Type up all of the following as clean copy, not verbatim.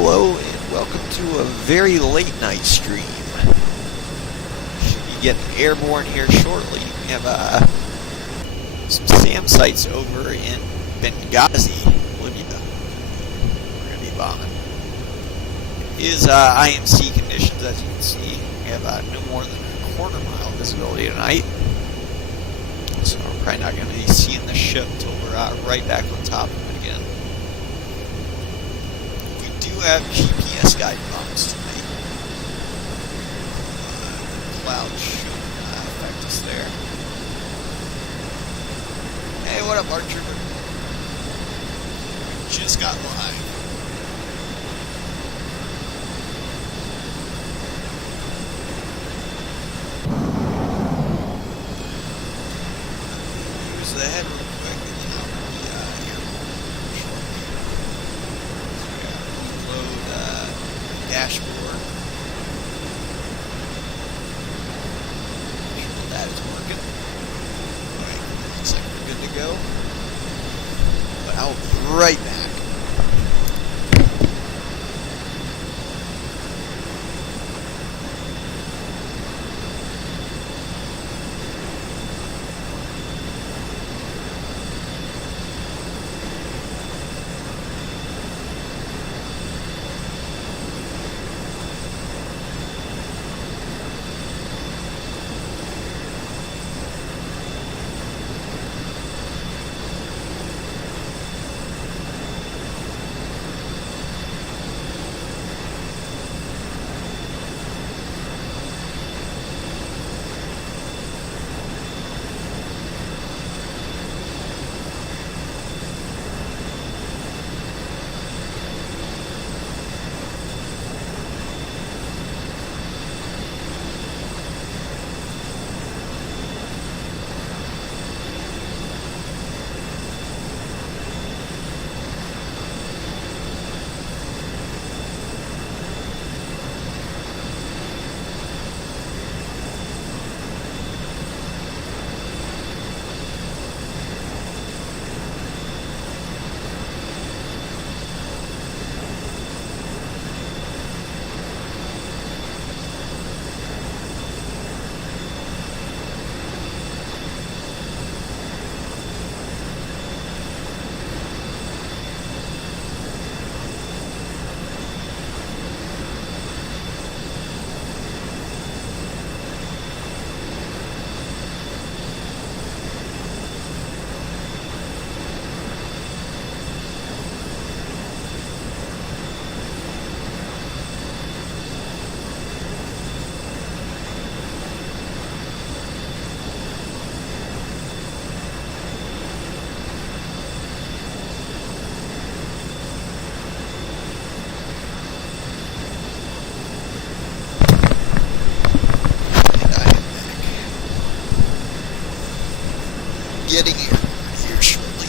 Hello and welcome to a very late night stream. Should be getting airborne here shortly. We have some SAM sites over in Benghazi, Libya. We're going to be bombing. It is IMC conditions, as you can see. We have no more than a quarter-mile visibility tonight. So we're probably not going to be seeing the ship until we're right back on top of it again. We do have GPS guide bumps tonight. Clouds should affect us there. Hey, what up, Archer? Just got live. Use the head real quick and then I'll be here shortly. So we gotta reload dashboard. Make sure that is working. Alright, looks like we're good to go. But I'll be right back. Getting here shortly.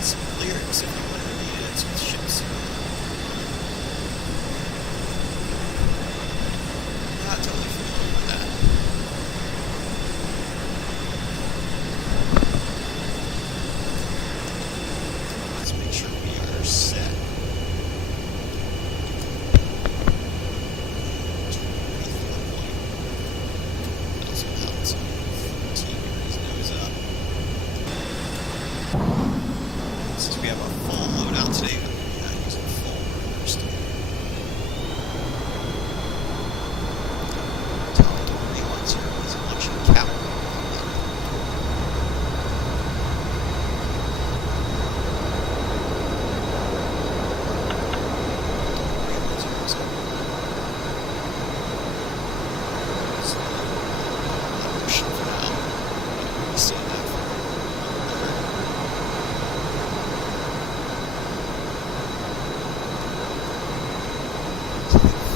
Some lyrics if you want to read it with ships. Not totally familiar with that. Let's make sure we are set. Since we have a full loadout today, we're not using full first. Is election cap.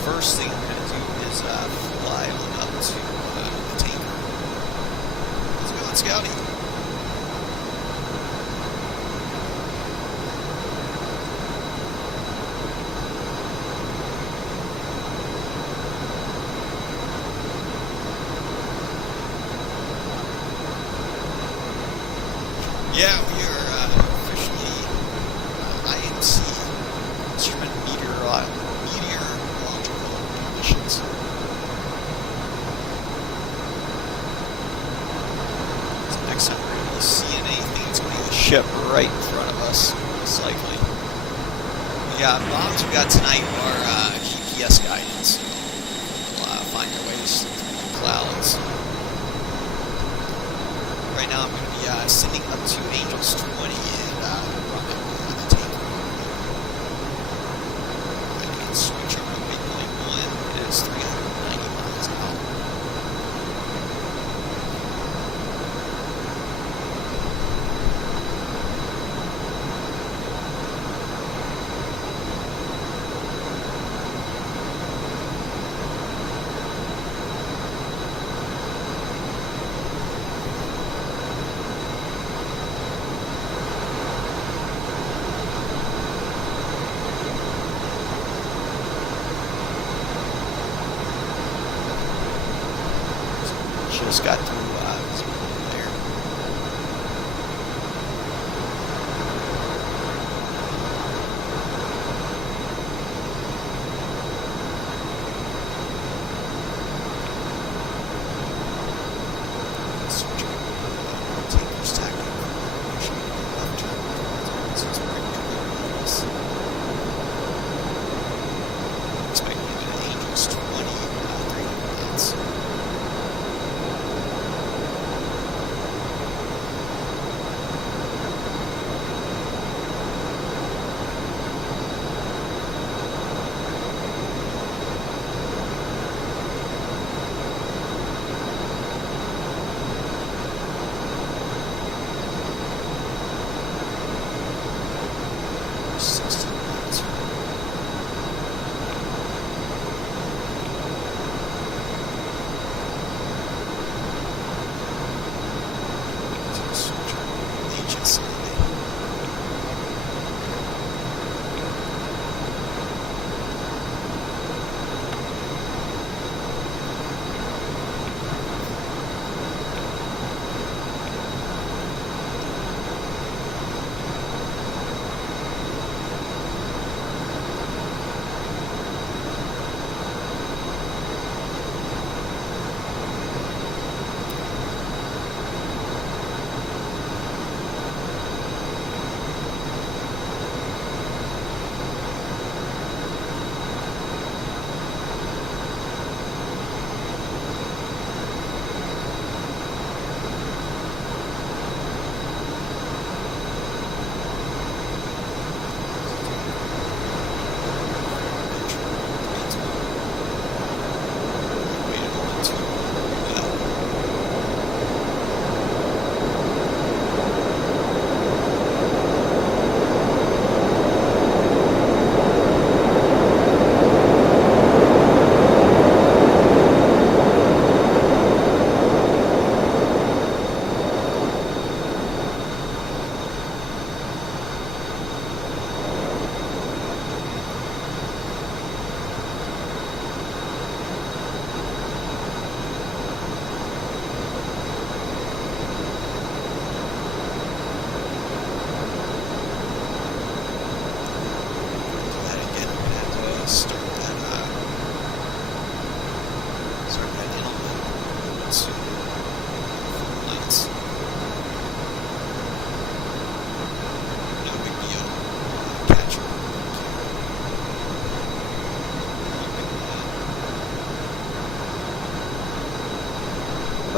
First thing I'm going to do is fly on up to the tanker. How's it going, Scouty? ship right in front of us, most likely. Yeah, bombs we got tonight are GPS guidance. We'll find our ways through the clouds. Right now I'm going to be sending up to Angels 20 and running the tanker. I can switch over to waypoint 1. It is 390 miles out. Just got through there. Switch tanker's tactic. Left turn. This is pretty good. Expect to get an Angels 20 300 knots.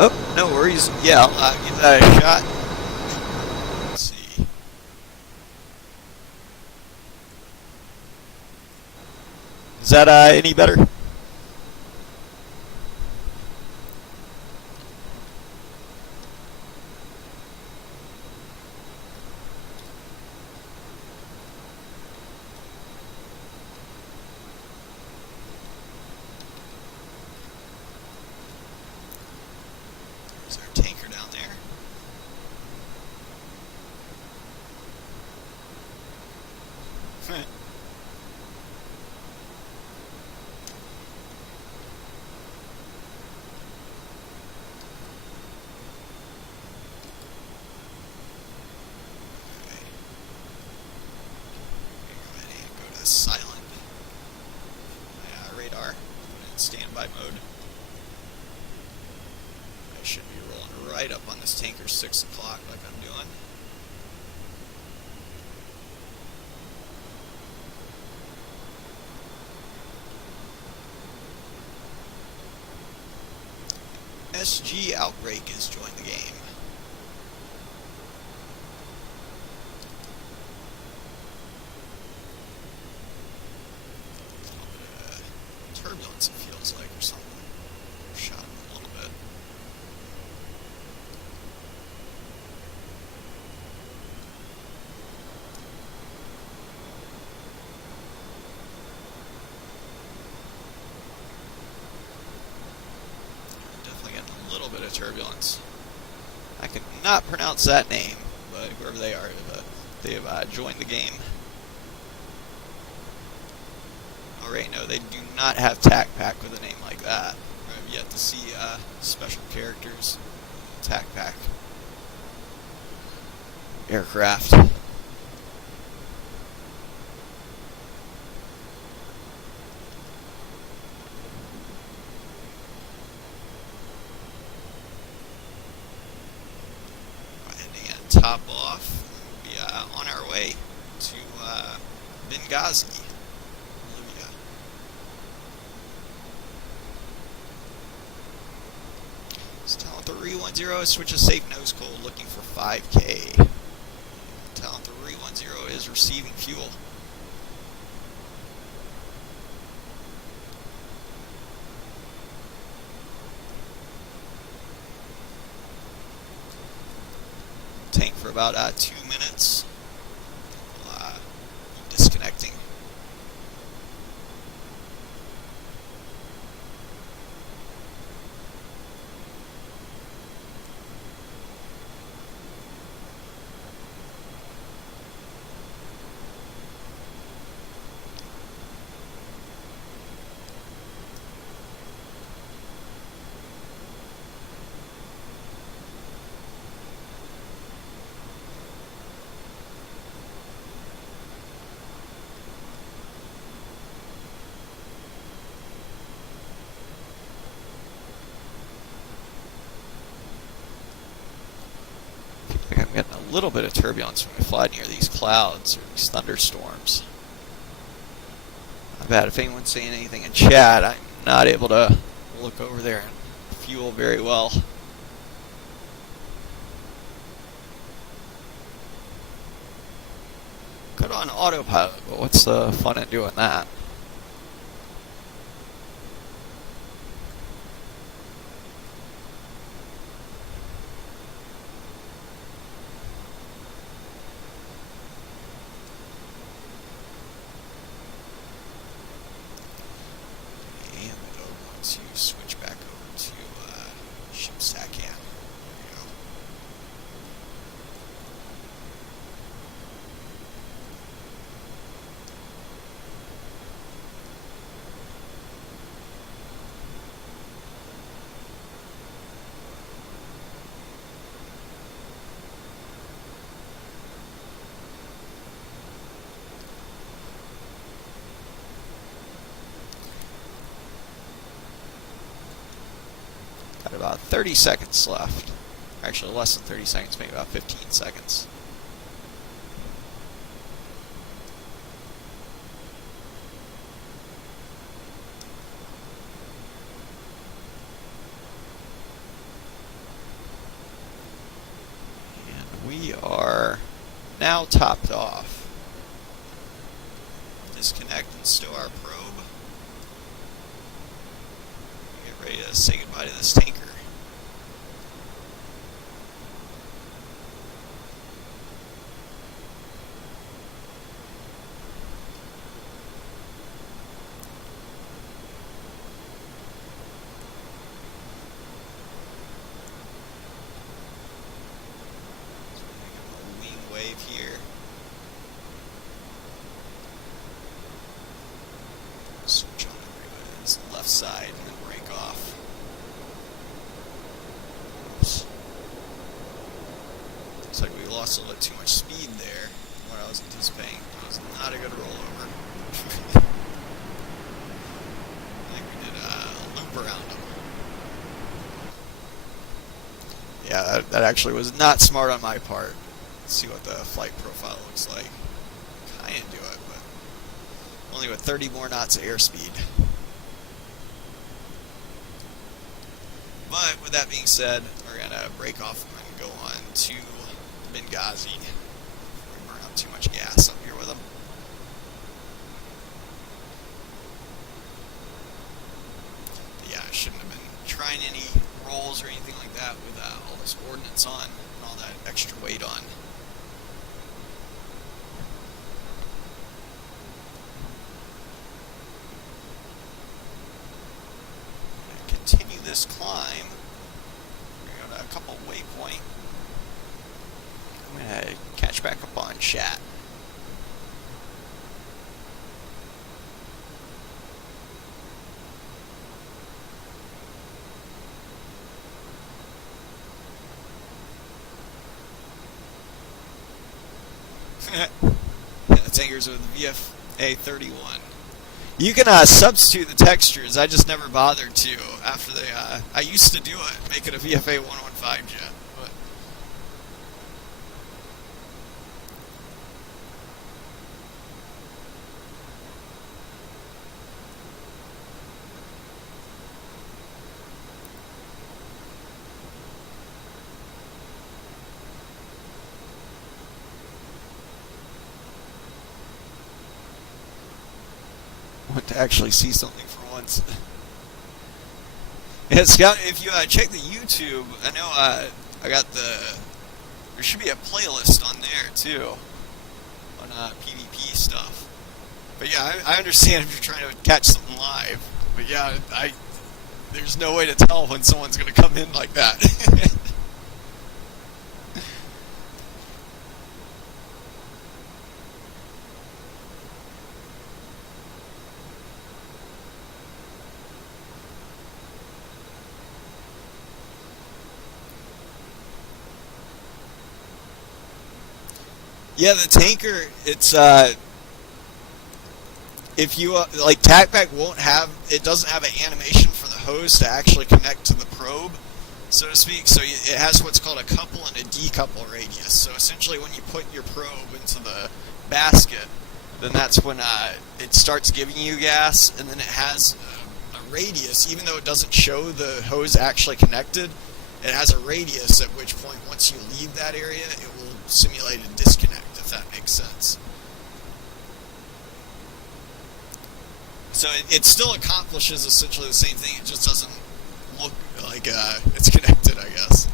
Oh, no worries. Yeah, I'll give that a shot. Let's see. Is that any better? There's our tanker down there. Silent radar, put it in standby mode. I should be rolling right up on this tanker 6 o'clock like I'm doing. RSG outbreak has joined the game. Turbulence, it feels like, or something. Shot him a little bit. Definitely getting a little bit of turbulence. I could not pronounce that name, but whoever they are, they've joined the game. Alright, no, they do not have TAC Pack with a name like that. I've yet to see special characters TAC Pack aircraft. And top off, we'll be on our way to Benghazi, Libya. Talent 310 switch a safe nose cold looking for 5K. Talent 310 is receiving fuel. Tank for about 2 minutes. We'll be disconnecting. I'm getting a little bit of turbulence when I fly near these clouds or these thunderstorms. Not bad. If anyone's saying anything in chat, I'm not able to look over there and fuel very well. Put on autopilot, but what's the fun in doing that? To switch back over to ship SACAM. There we go. Got about 30 seconds left. Actually, less than 30 seconds, maybe about 15 seconds. And we are now topped off. Disconnect and stow our probe. Ready to say goodbye to this tanker. So we have a wing wave here. Switch on everybody's left side and then break off. Oops. Looks like we lost a little bit too much speed there from what I was anticipating. It was not a good rollover. I think we did a loop around them. Yeah, that actually was not smart on my part. Let's see what the flight profile looks like. Kinda do it, but only with 30 more knots of airspeed. But with that being said, we're going to break off and go on to Benghazi. We burn up too much gas up here with them. But yeah, I shouldn't have been trying any rolls or anything like that with all this ordnance on and all that extra weight on. Continue this climb. We're going to a couple waypoint. I'm going to catch back up on chat. Tankers with the VFA 31. You can substitute the textures. I just never bothered to after they. I used to do it, make it a VFA 115 jet. But want to actually see something for once. Yeah, Scout, if you check the YouTube, I know I got there should be a playlist on there too, on PvP stuff. But yeah, I understand if you're trying to catch something live. But yeah, there's no way to tell when someone's going to come in like that. Yeah, the tanker, it's, if you, like, TacPack it doesn't have an animation for the hose to actually connect to the probe, so to speak, so it has what's called a couple and a decouple radius, so essentially when you put your probe into the basket, then that's when it starts giving you gas, and then it has a radius, even though it doesn't show the hose actually connected, it has a radius at which point, once you leave that area, it will simulate a disconnect, if that makes sense. So it still accomplishes essentially the same thing, it just doesn't look like it's connected, I guess.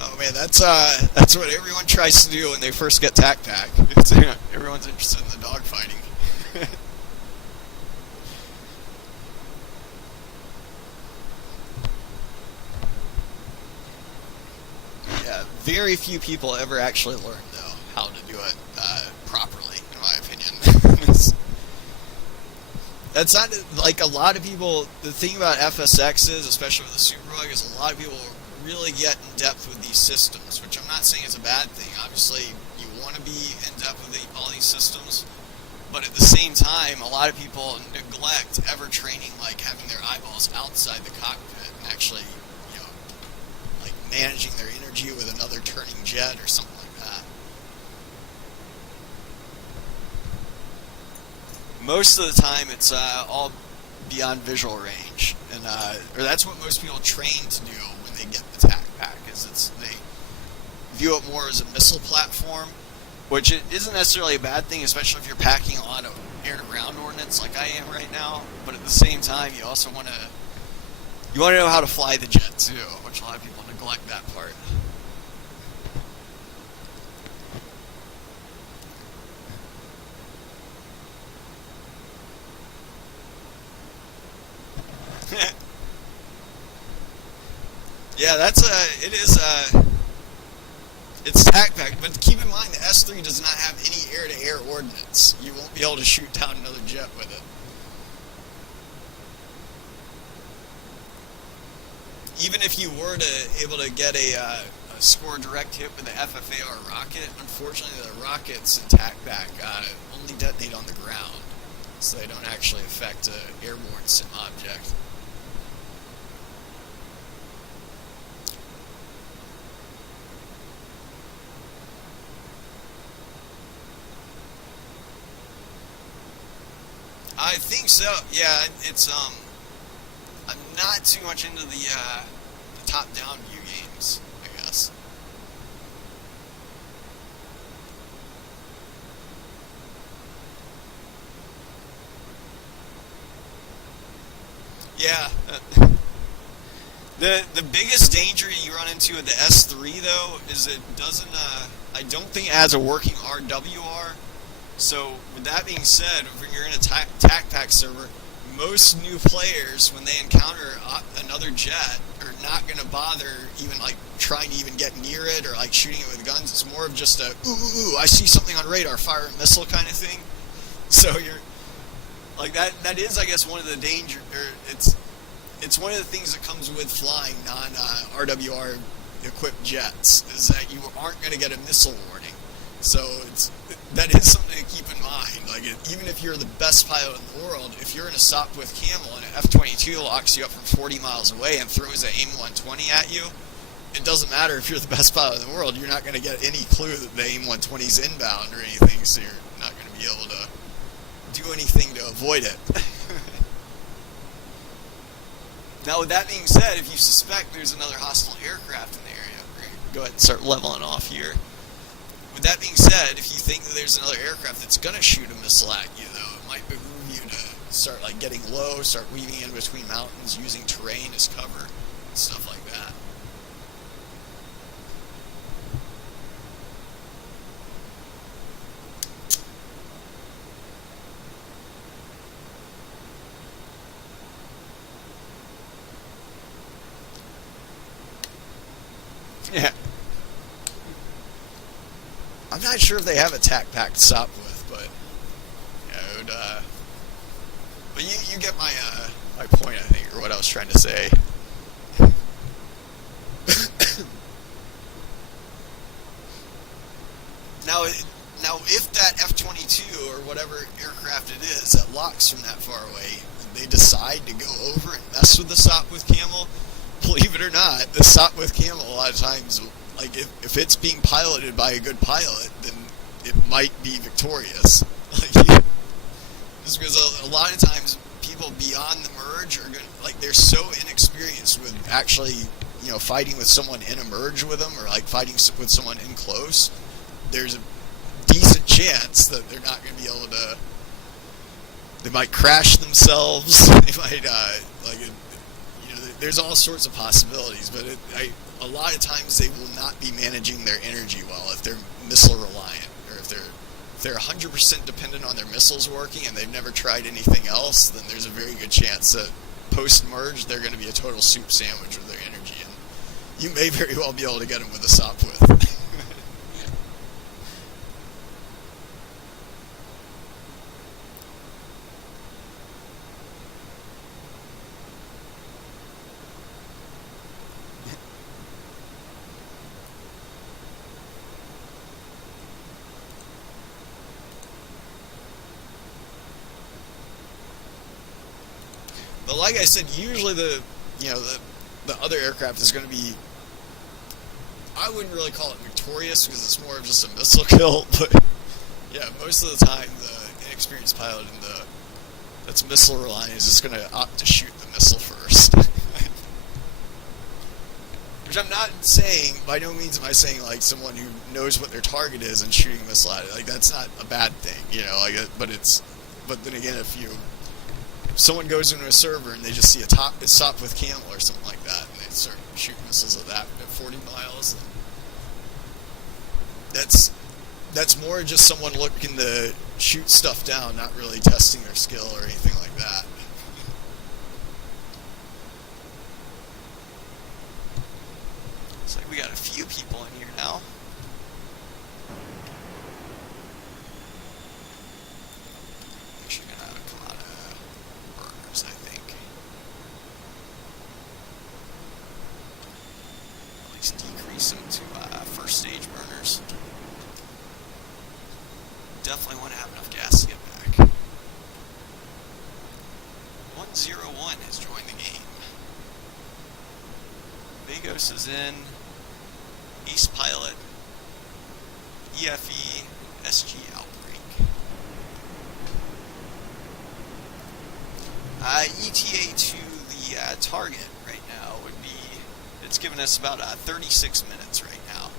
Oh man, that's what everyone tries to do when they first get TacPack. Everyone's interested in the dogfighting. Yeah, very few people ever actually learn though how to do it properly, in my opinion. That's not like a lot of people. The thing about FSXs, especially with the Superbug, is a lot of people really get in depth with these systems, which I'm not saying is a bad thing. Obviously, you want to be in depth with all these systems, but at the same time, a lot of people neglect ever training, like having their eyeballs outside the cockpit and actually, like managing their energy with another turning jet or something like that. Most of the time, it's all beyond visual range, and or that's what most people train to do when they get the TacPack. Is they view it more as a missile platform, which it isn't necessarily a bad thing, especially if you're packing a lot of air-to-ground ordnance like I am right now. But at the same time, you also want to know how to fly the jet too, which a lot of people neglect that part. Yeah, it's TacPack, but keep in mind the S3 does not have any air-to-air ordnance. You won't be able to shoot down another jet with it. Even if you were able to get a score direct hit with the FFAR rocket, unfortunately the rockets in TacPack only detonate on the ground, so they don't actually affect an airborne sim object. I think so. Yeah, it's I'm not too much into the top-down view games, I guess. Yeah. The biggest danger you run into with the S3 though is it doesn't. I don't think it has a working RWR. So with that being said, when you're in a TAC pack server, most new players, when they encounter another jet, are not going to bother even like trying to even get near it or like shooting it with guns. It's more of just a ooh, I see something on radar, fire a missile kind of thing. So you're like that. That is, I guess, one of the danger. Or it's one of the things that comes with flying non-RWR equipped jets is that you aren't going to get a missile warning. So that is something to keep in mind. Like even if you're the best pilot in the world, if you're in a Sopwith Camel and an F-22 locks you up from 40 miles away and throws an AIM-120 at you, it doesn't matter if you're the best pilot in the world. You're not going to get any clue that the AIM-120 is inbound or anything. So you're not going to be able to do anything to avoid it. Now, with that being said, if you suspect there's another hostile aircraft in the area, go ahead and start leveling off here. With that being said, if you think that there's another aircraft that's going to shoot a missile at you, though, it might behoove you to start like getting low, start weaving in between mountains, using terrain as cover, and stuff like that. Yeah. I'm not sure if they have a TAC pack to stop with, but yeah, it would, but you get my my point, I think, or what I was trying to say. Now, if that F-22 or whatever aircraft it is that locks from that far away, they decide to go over and mess with the Sopwith Camel, believe it or not, the Sopwith Camel a lot of times, like if it's being piloted by a good pilot, then it might be victorious. Like, just because a lot of times people beyond the merge are they're so inexperienced with actually, fighting with someone in a merge with them or like fighting with someone in close. There's a decent chance that they're not going to be able to. They might crash themselves. They might there's all sorts of possibilities, but a lot of times they will not be managing their energy well if they're missile reliant, or if they're 100% dependent on their missiles working and they've never tried anything else. Then there's a very good chance that post-merge they're going to be a total soup sandwich with their energy, and you may very well be able to get them with a Sopwith. But like I said, usually the other aircraft is going to be, I wouldn't really call it victorious because it's more of just a missile kill, but yeah, most of the time the inexperienced pilot that's missile reliant is just going to opt to shoot the missile first. Which I'm not saying, by no means am I saying like someone who knows what their target is and shooting a missile at it. Like that's not a bad thing, but then again, if someone goes into a server and they just see a Sopwith Camel or something like that, and they start shooting missiles at that at 40 miles. That's more just someone looking to shoot stuff down, not really testing their skill or anything like that. Looks like we got a few people in here now. Actually gonna come out of burners, I think. At least decrease them to first stage burners. Definitely want to have enough gas to get back. 101 has joined the game. Vagos is in. Ace Pilot. EFE. SG Outbreak. ETA to the target right now would be, it's giving us about 36 minutes right now.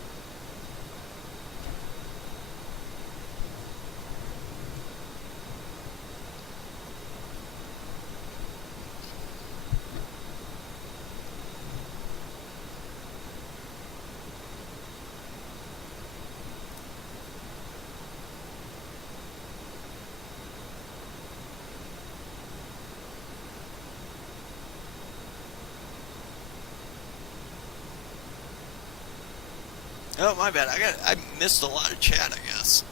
Oh, my bad. I missed a lot of chat, I guess.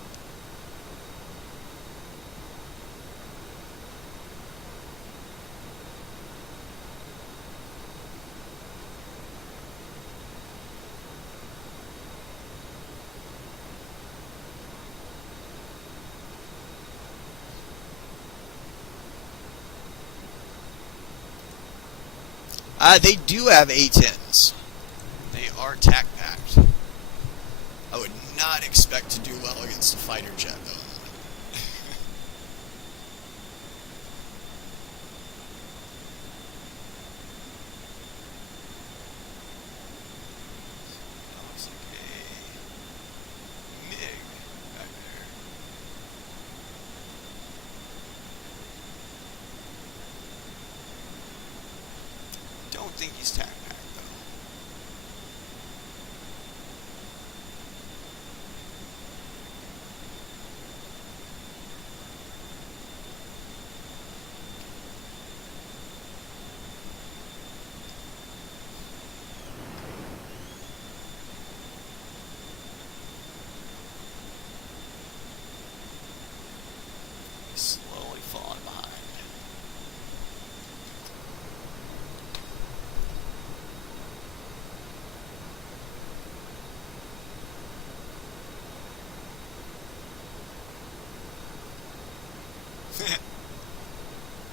They do have A-10s. They are tac-packed. I would not expect to do well against a fighter jet, though. Looks like a MiG back there. Don't think he's tac-packed, though. Slowly falling behind.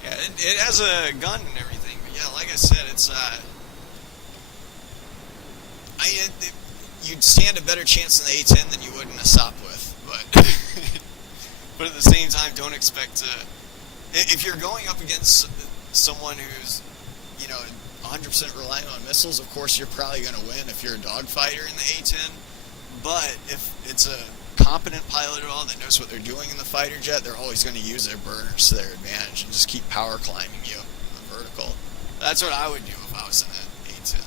Yeah, it has a gun and everything, but yeah, like I said, it's you'd stand a better chance in the A-10 than you would in a Sopwith, but but at the same time, don't expect to. If you're going up against someone who's, 100% relying on missiles, of course you're probably going to win if you're a dogfighter in the A-10. But if it's a competent pilot at all that knows what they're doing in the fighter jet, they're always going to use their burners to their advantage and just keep power climbing you in the vertical. That's what I would do if I was in an A-10.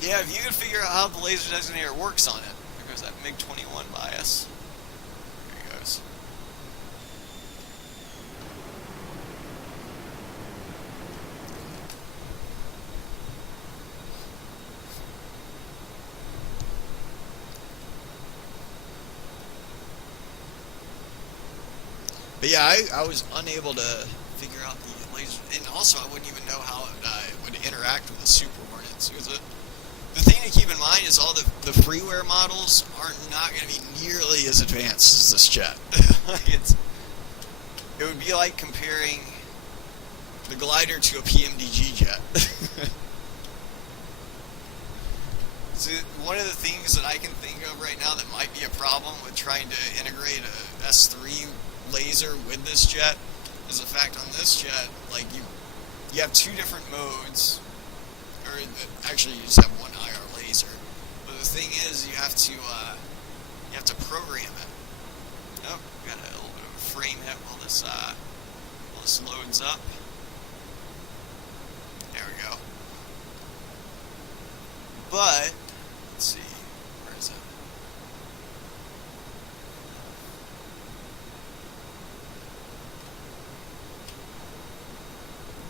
Yeah, if you can figure out how the laser designator works on it, there goes that MiG-21 bias. There he goes. But yeah, I was unable to figure out the laser, and also I wouldn't even know how it would interact with the Superhornets. The thing to keep in mind is all the freeware models are not going to be nearly as advanced as this jet. It would be like comparing the glider to a PMDG jet. So one of the things that I can think of right now that might be a problem with trying to integrate a S3 laser with this jet is the fact on this jet, like you have two different modes, or actually you just have one IR laser. But the thing is, you have to program it. Oh, we got a little bit of a frame hit while this loads up. There we go. But let's see, where is it?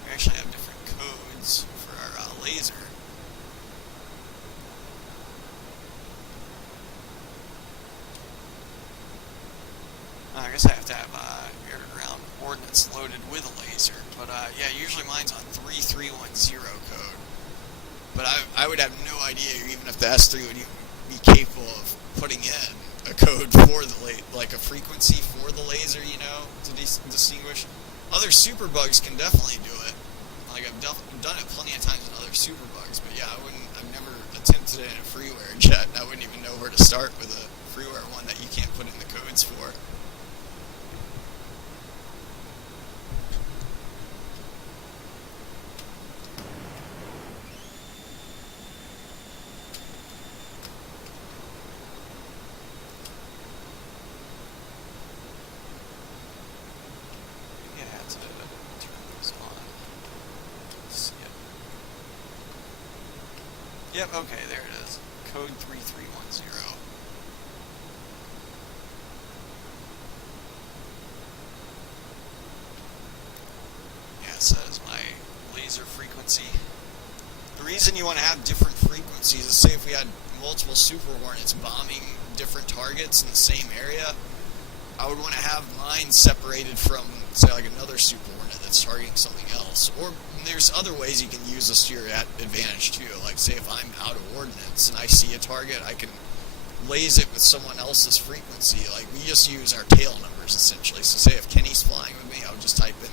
We actually have different codes for our laser. I guess I have to have air-to-ground coordinates loaded with a laser, but yeah, usually mine's on 3310 code. But I would have no idea even if the S3 would even be capable of putting in a code for the like a frequency for the laser, you know, to distinguish. Other superbugs can definitely do it. Like I've done it plenty of times in other superbugs, but yeah, I've never attempted it in a freeware jet, and I wouldn't even know where to start with a freeware one that you can't put in the codes for. Yep, okay, there it is. Code 3310. Yes, that is my laser frequency. The reason you want to have different frequencies is, say if we had multiple Super Hornets bombing different targets in the same area, I would want to have mine separated from, say, like another Super Hornet that's targeting something else. Or there's other ways you can use this to your advantage too. Like, say if I'm out of ordnance and I see a target, I can laze it with someone else's frequency. Like, we just use our tail numbers essentially. So say if Kenny's flying with me, I would just type in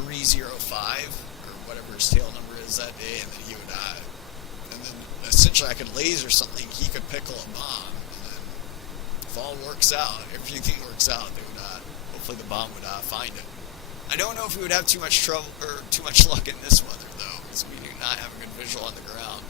3305 or whatever his tail number is that day, and then he would and then essentially I could laser something, he could pickle a bomb, and then if all works out, if everything works out, they would hopefully the bomb would find it. I don't know if we would have too much trouble or too much luck in this weather though, because we do not have a good visual on the ground.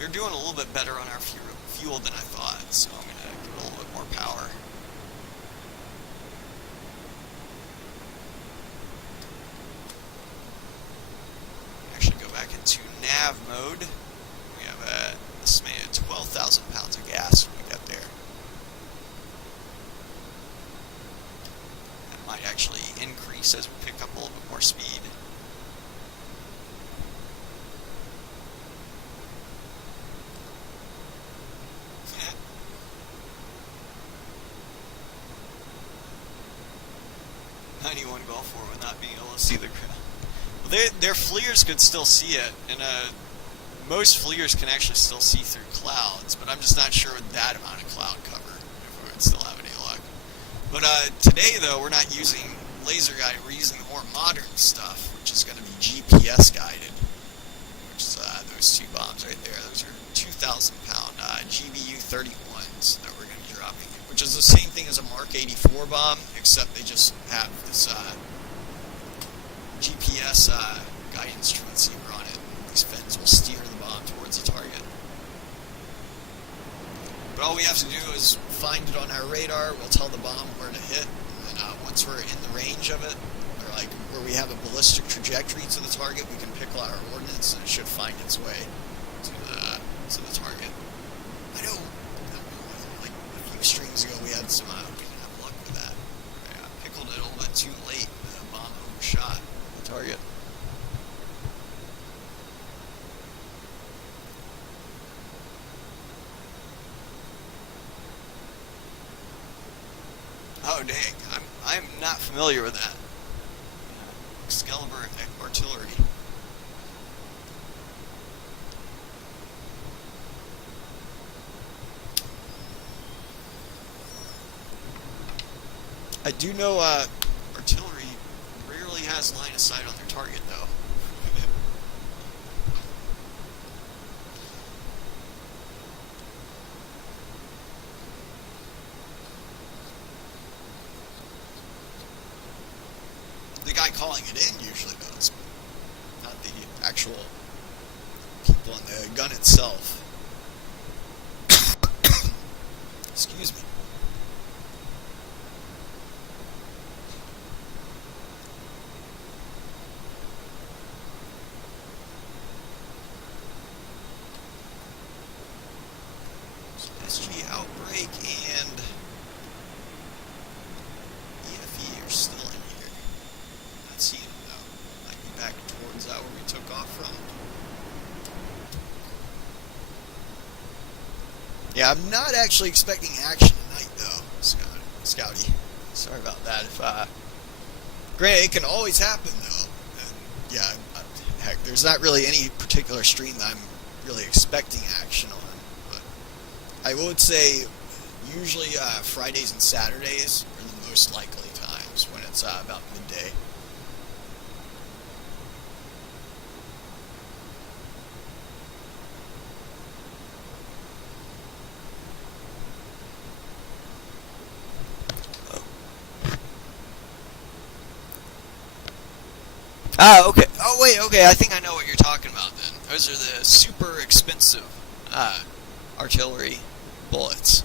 We're doing a little bit better on our fuel than I thought, so I'm going to give it a little bit more power. Actually go back into nav mode. We have an estimated 12,000 pounds of gas when we get there. That might actually increase as we pick up a little bit more speed. Anyone go for it with not being able to see the ground. Well, their FLIRs could still see it, and most FLIRs can actually still see through clouds, but I'm just not sure with that amount of cloud cover if we would still have any luck. But today, though, we're not using laser guided, we're using the more modern stuff, which is going to be GPS guided, which is those two bombs right there. Those are 2,000 pound GBU 31s that we're going to be dropping, which is the same thing as a Mark 84 bomb, except they just have this GPS guidance transceiver on it. These fins will steer the bomb towards the target. But all we have to do is find it on our radar, we'll tell the bomb where to hit, and once we're in the range of it, or like where we have a ballistic trajectory to the target, we can pickle our ordnance and it should find its way to the target. I know, like a few streams ago we had some, we didn't have luck with that. I pickled it a little bit too late, and the bomb overshot the target. Oh dang, I'm not familiar with that. Excalibur artillery. I do know artillery rarely has line of sight on their target though. The guy calling it in usually does, not the actual people on the gun itself. Excuse me. Drake and EFE are still in here. Not seeing them though. Might be back towards where we took off from. Yeah, I'm not actually expecting action tonight though, Scouty. Sorry about that. Granted, it can always happen though. And yeah, heck, there's not really any particular stream that I'm really expecting action on. But I would say usually Fridays and Saturdays are the most likely times when it's about midday. Ah, okay. Oh, wait, okay. I think I know what you're talking about then. Those are the super expensive artillery bullets.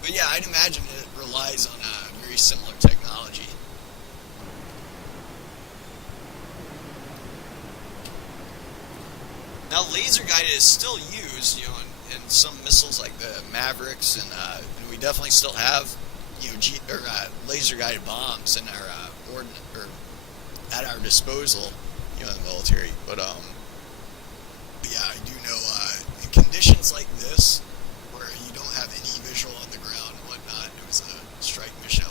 But yeah, I'd imagine it relies on a very similar technology. Now, laser guided is still used, in some missiles like the Mavericks, and we definitely still have, laser guided bombs in our at our disposal, in the military. But yeah, I do know in conditions like this, where you don't have any visual on the ground and whatnot, it was a strike mission.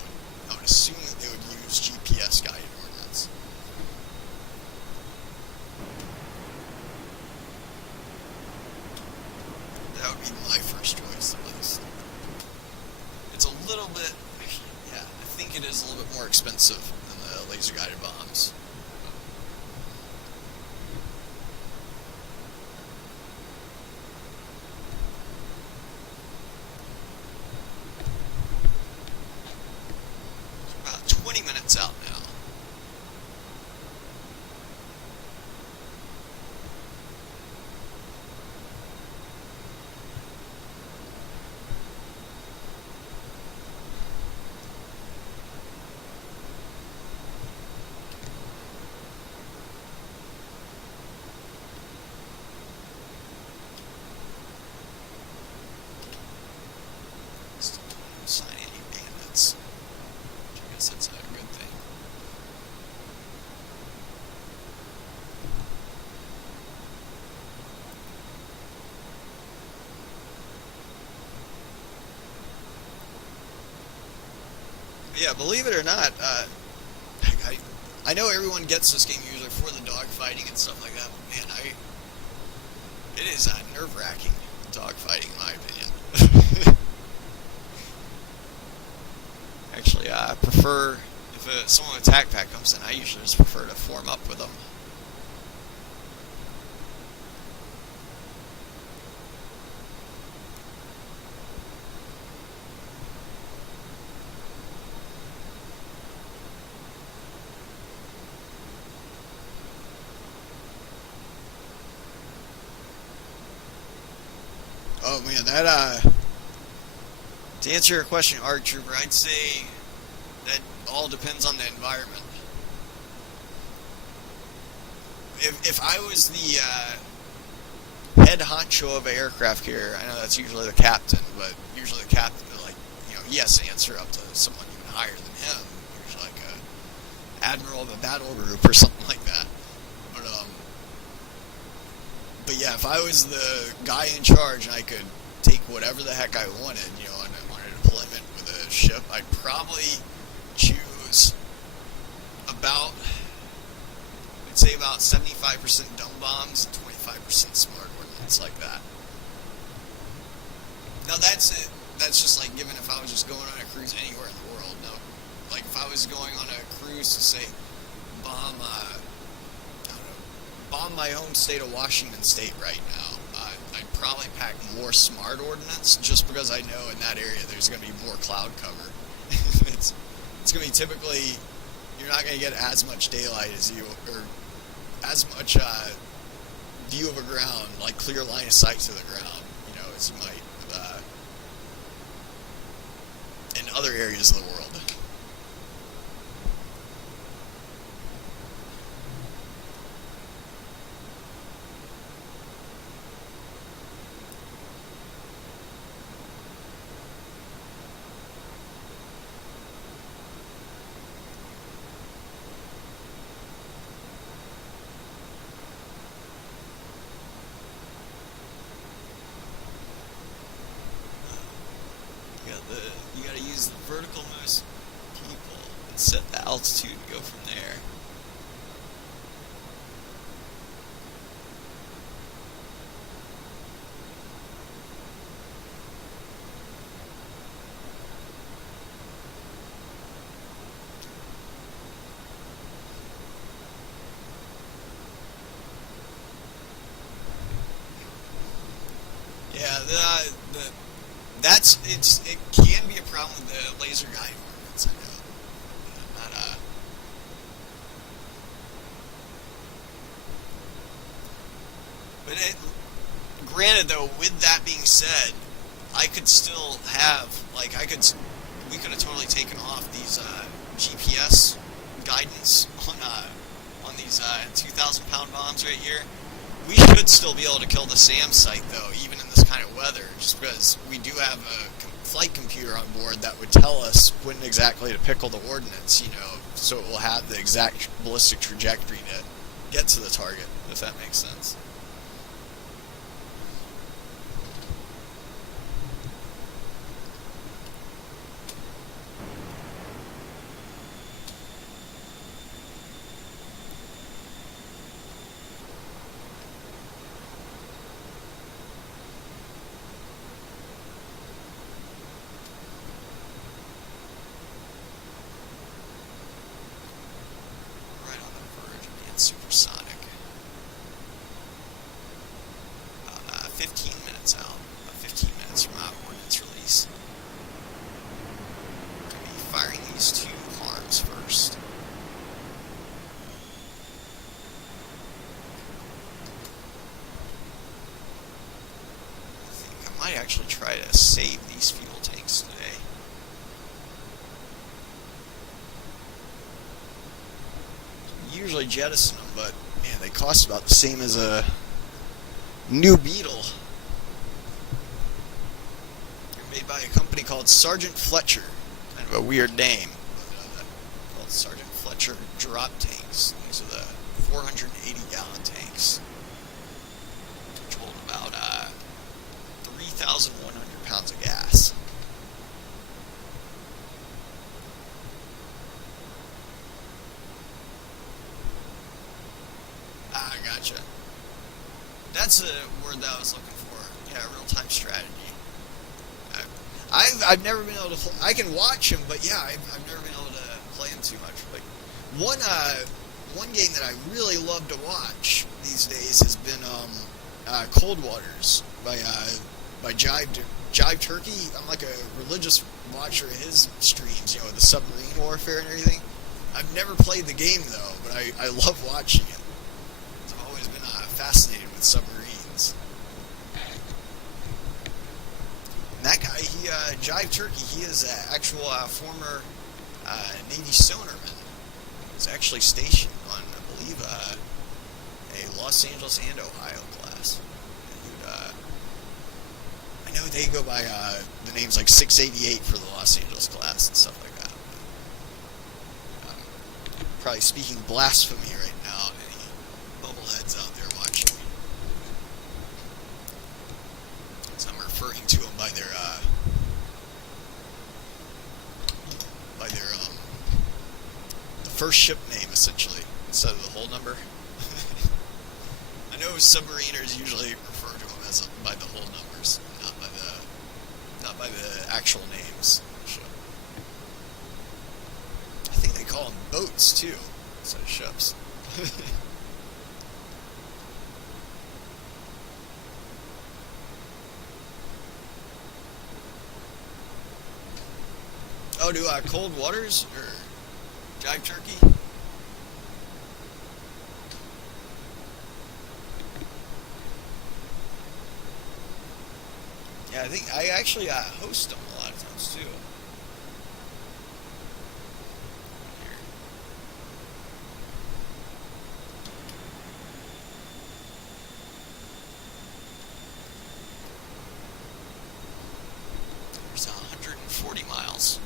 I would assume that they would use GPS guided ordnance. That would be my first choice, at least. It's a little bit, actually, yeah, I think it is a little bit more expensive than the laser guided bombs. It's about 20 minutes out now. Sign any bandits. I guess that's a good thing. But yeah, believe it or not, I know everyone gets this game usually for the dogfighting and stuff like that, but man, it is nerve-wracking dogfighting in my opinion. Actually, I prefer, if someone with attack pack comes in, I usually just prefer to form up with them. Oh man, to answer your question, Art Trooper, I'd say that all depends on the environment. If I was the head honcho of an aircraft carrier, I know that's usually the captain, but usually the captain, he has to answer up to someone even higher than him, usually like a admiral of a battle group or something like that. But yeah, if I was the guy in charge and I could take whatever the heck I wanted, on a deployment with a ship, I'd probably choose about, I'd say about 75% dumb bombs and 25% smart ordnance, like that. Now that's it. That's just like given if I was just going on a cruise anywhere in the world. No, like if I was going on a cruise to say bomb my home state of Washington State right now, I'd probably pack more smart ordnance just because I know in that area there's going to be more cloud cover. it's going to be typically, you're not going to get as much daylight as or as much view of a ground, like clear line of sight to the ground, as you might in other areas of the world. vertical most people and set the altitude and go from there. Yeah, it can be a problem with the laser guide environments, I know. Not, but granted though, with that being said, I could still have, we could have totally taken off these, GPS guidance on these, 2,000 pound bombs right here. We should still be able to kill the SAM site, though, even in this kind of weather, just because we do have a flight computer on board that would tell us when exactly to pickle the ordnance, so it will have the exact ballistic trajectory to get to the target, if that makes sense. Supersonic. About 15 minutes out. About 15 minutes from our ordnance release. I'll be firing these 2 arms first. I think I might actually try to save these fuel tanks today. Usually jettison them, but man, they cost about the same as a new Beetle. They're made by a company called Sergeant Fletcher, kind of a weird name, but, called Sergeant Fletcher drop tanks. These are the 480 gallon tanks, which hold about 3,100 pounds of gas. Gotcha. That's a word that I was looking for. Yeah, real-time strategy. I've never been able to. I can watch them, but yeah, I've never been able to play them too much. Like one game that I really love to watch these days has been Cold Waters by Jive Turkey. I'm like a religious watcher of his streams. The submarine warfare and everything. I've never played the game though, but I love watching it. Fascinated with submarines. And that guy, Jive Turkey, he is an actual former Navy sonarman. He was actually stationed on, I believe, a Los Angeles and Ohio class. And I know they go by the names like 688 for the Los Angeles class and stuff like that. Probably speaking blasphemy right now. Bubbleheads out there watching me. So I'm referring to them by their the first ship name essentially instead of the whole number. I know submariners usually refer to them by the whole numbers, not by the actual names of the ship. I think they call them boats too instead of ships. Oh, do Cold Waters or Jive Turkey? Yeah, I think I actually host them a lot of times too. There's 140 miles.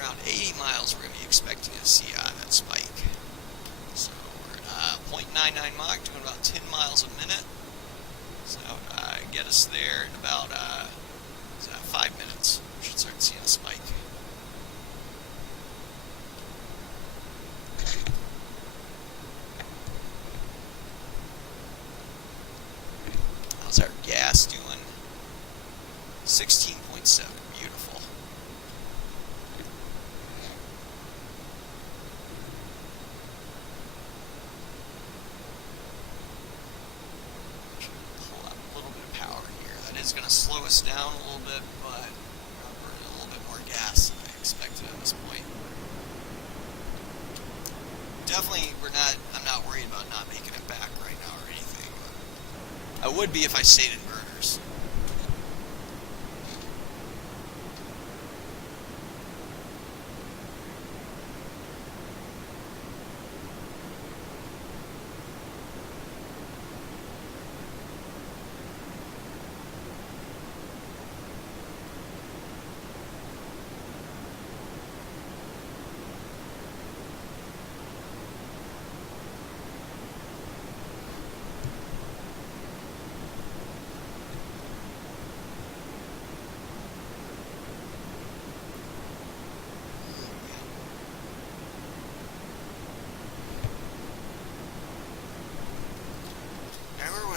Around 80 miles we're going to be expecting to see that spike. So we're at 0.99 Mach, doing about 10 miles a minute. So that would get us there in about 5 minutes. We should start seeing a spike. How's our gas doing? 16.7. Beautiful. Pull out a little bit of power here. That is going to slow us down a little bit, but we're burning a little bit more gas than I expected at this point. Definitely, I'm not worried about not making it back right now or anything. I would be if I stayed in burners.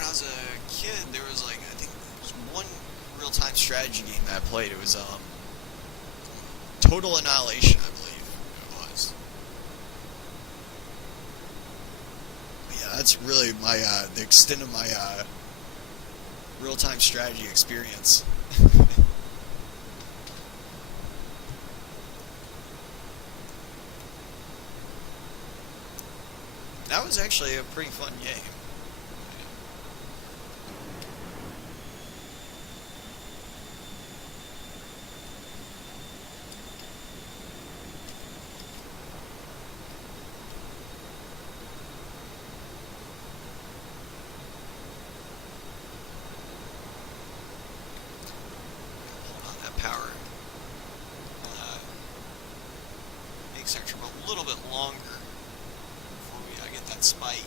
As a kid, there was I think there was one real-time strategy game that I played. It was Total Annihilation, I believe it was. But yeah, that's really my the extent of my real-time strategy experience. That was actually a pretty fun game. Power makes our trip a little bit longer before we get that spike.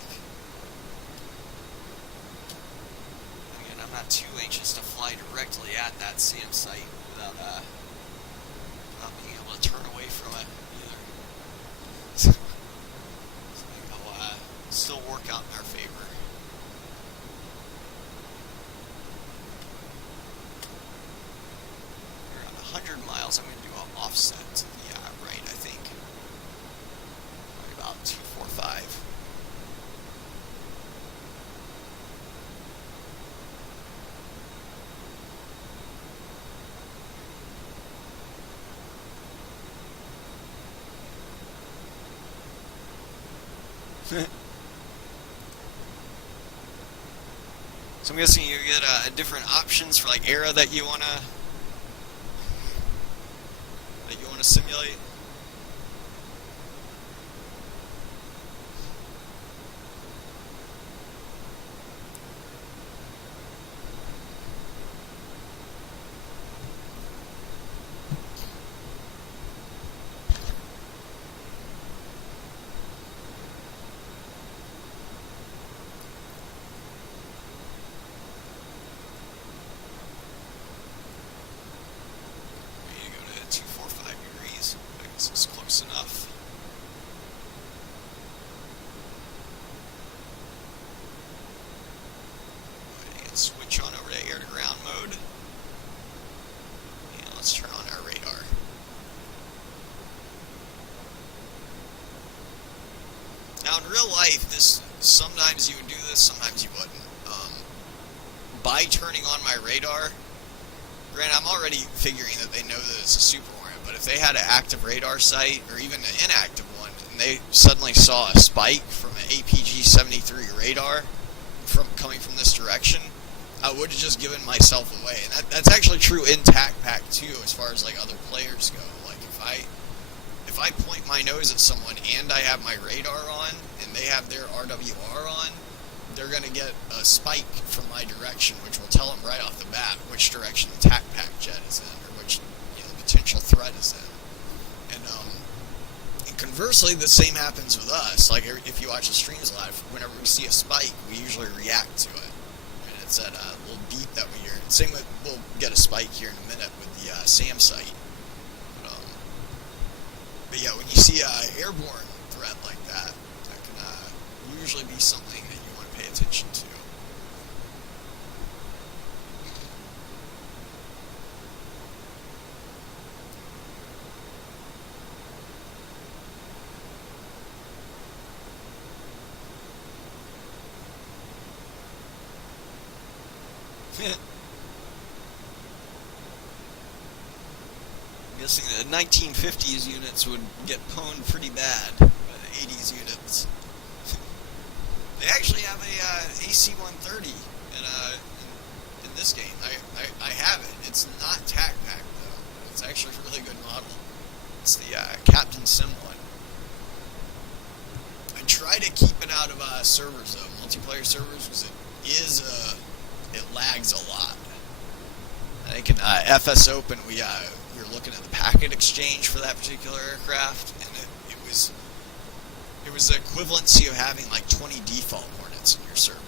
Again, I'm not too anxious to fly directly at that SAM site without being able to turn away from it either. So it'll still work out in our favor. We're at 100 miles. I'm going to do an offset to the right, I think. Probably about 245. So I'm guessing you get different options for era that you wanna simulate. Is close enough. And switch on over to air to ground mode. And let's turn on our radar. Now in real life, sometimes you would do this, sometimes you wouldn't. By turning on my radar, granted I'm already figuring that they know that it's a Superhornet, but if they had an active radar site, or even an inactive one, and they suddenly saw a spike from an APG-73 radar coming from this direction, I would have just given myself away. And that's actually true in TAC Pack too, as far as other players go. If I point my nose at someone and I have my radar on, and they have their RWR on, they're going to get a spike from my direction, which will tell them right off the bat which direction the TAC Pack jet is in, or which potential threat is in. And conversely, the same happens with us. If you watch the streams live, whenever we see a spike, we usually react to it. And It's that little beep that we hear. Same with, we'll get a spike here in a minute with the SAM site. But yeah, when you see an airborne threat like that, that can usually be something that you want to pay attention to. I'm guessing the 1950s units would get pwned pretty bad by the 80s units. They actually have a AC-130 in this game. I have it. It's not TAC-PAC though. It's actually a really good model. It's the Captain Sim one. I try to keep it out of servers though, multiplayer servers, because it lags a lot. I think in FS Open we were looking at the packet exchange for that particular aircraft, and it was the equivalency of having like 20 default Hornets in your server.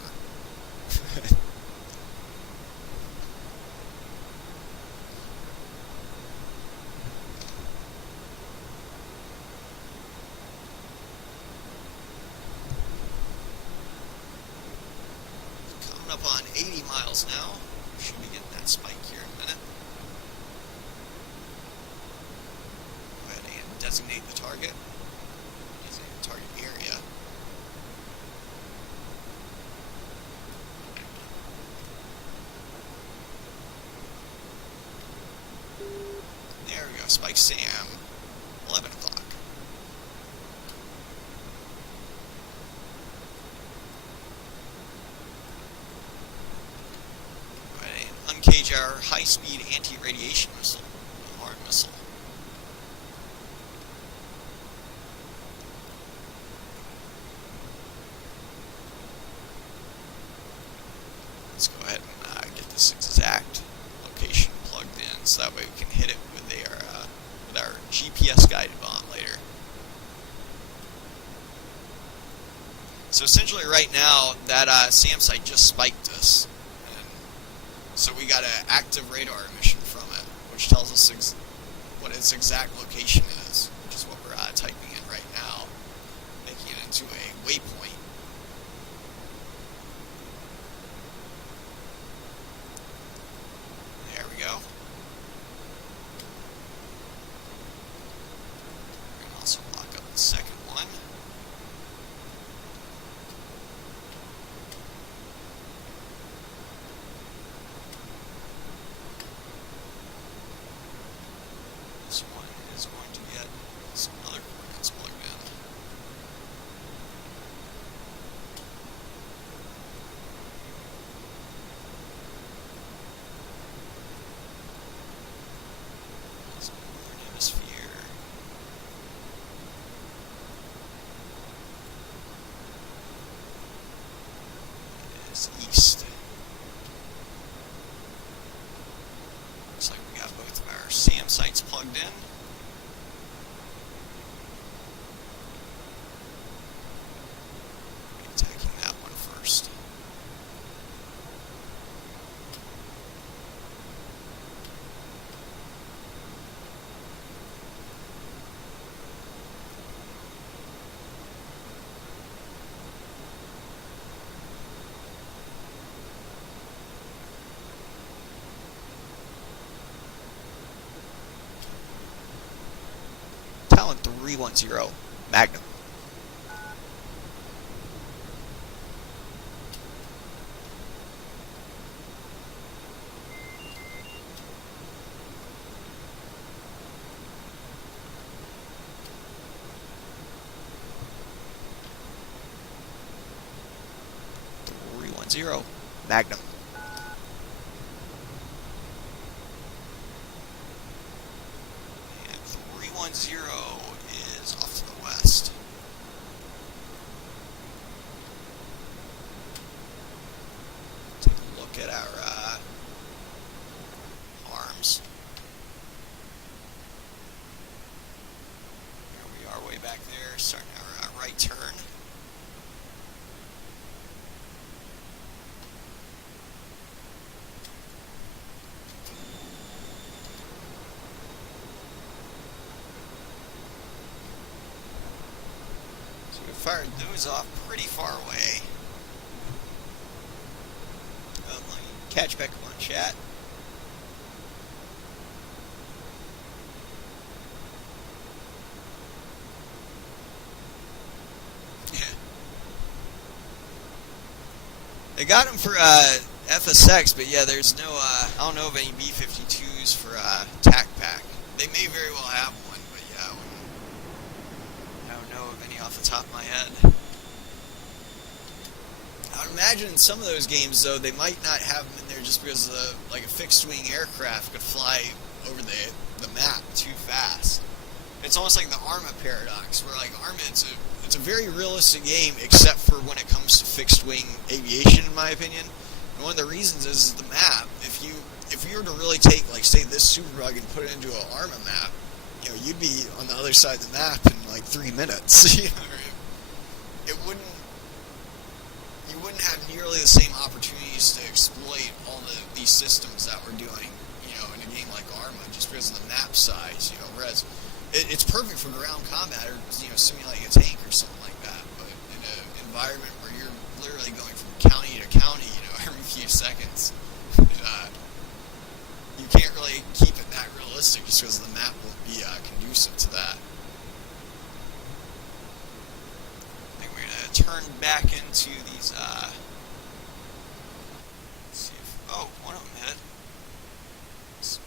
Coming up on 80 miles now. Should be getting that spike here in a minute. Go ahead and designate the target. Designate the target area. There we go. Spike SAM. 11 o'clock. Uncage our high-speed anti-radiation missile, arm missile. Let's go ahead and get this exact location plugged in, so that way we can hit it with our GPS-guided bomb later. So essentially, right now, that SAM site just spiked us. So we got an active radar emission from it, which tells us what its exact location is, which is what we're typing in right now, making it into a waypoint. There we go. We can also lock up the second one. This one is going to get some other coordinates plugged in. It's northern hemisphere. It is east. Looks like we got both of our SAM sites plugged in. Attacking that one first. Talon 310 Magnum. Magnum. And 310 is off to the west. Take a look at our arms. Here we are way back there, starting our right turn. fired those off pretty far away. Let me catch back up on chat. They got them for FSX, but yeah, there's no, I don't know of any B-52s for TAC Pack. They may very well have one, but yeah, I don't know of any off the top of my head. I would imagine in some of those games, though, they might not have them in there just because like a fixed-wing aircraft could fly over the map too fast. It's almost like the Arma paradox, where like Arma, it's a very realistic game, except for when it comes to fixed-wing aviation, in my opinion. And one of the reasons is the map. If you were to really take, like, say, this Superbug and put it into an Arma map, you know, you'd be on the other side of the map in like 3 minutes. You wouldn't have nearly the same opportunities to exploit all these systems that we're doing, you know, in a game like Arma, just because of the map size, you know. Whereas it's perfect for ground combat or, you know, simulating a tank or something like that. But in an environment where you're literally going from county to county, you know, every few seconds, you can't really keep it that realistic just because the map won't be conducive to that. I think we're going to turn back into these, let's see if, oh, one of them hit. So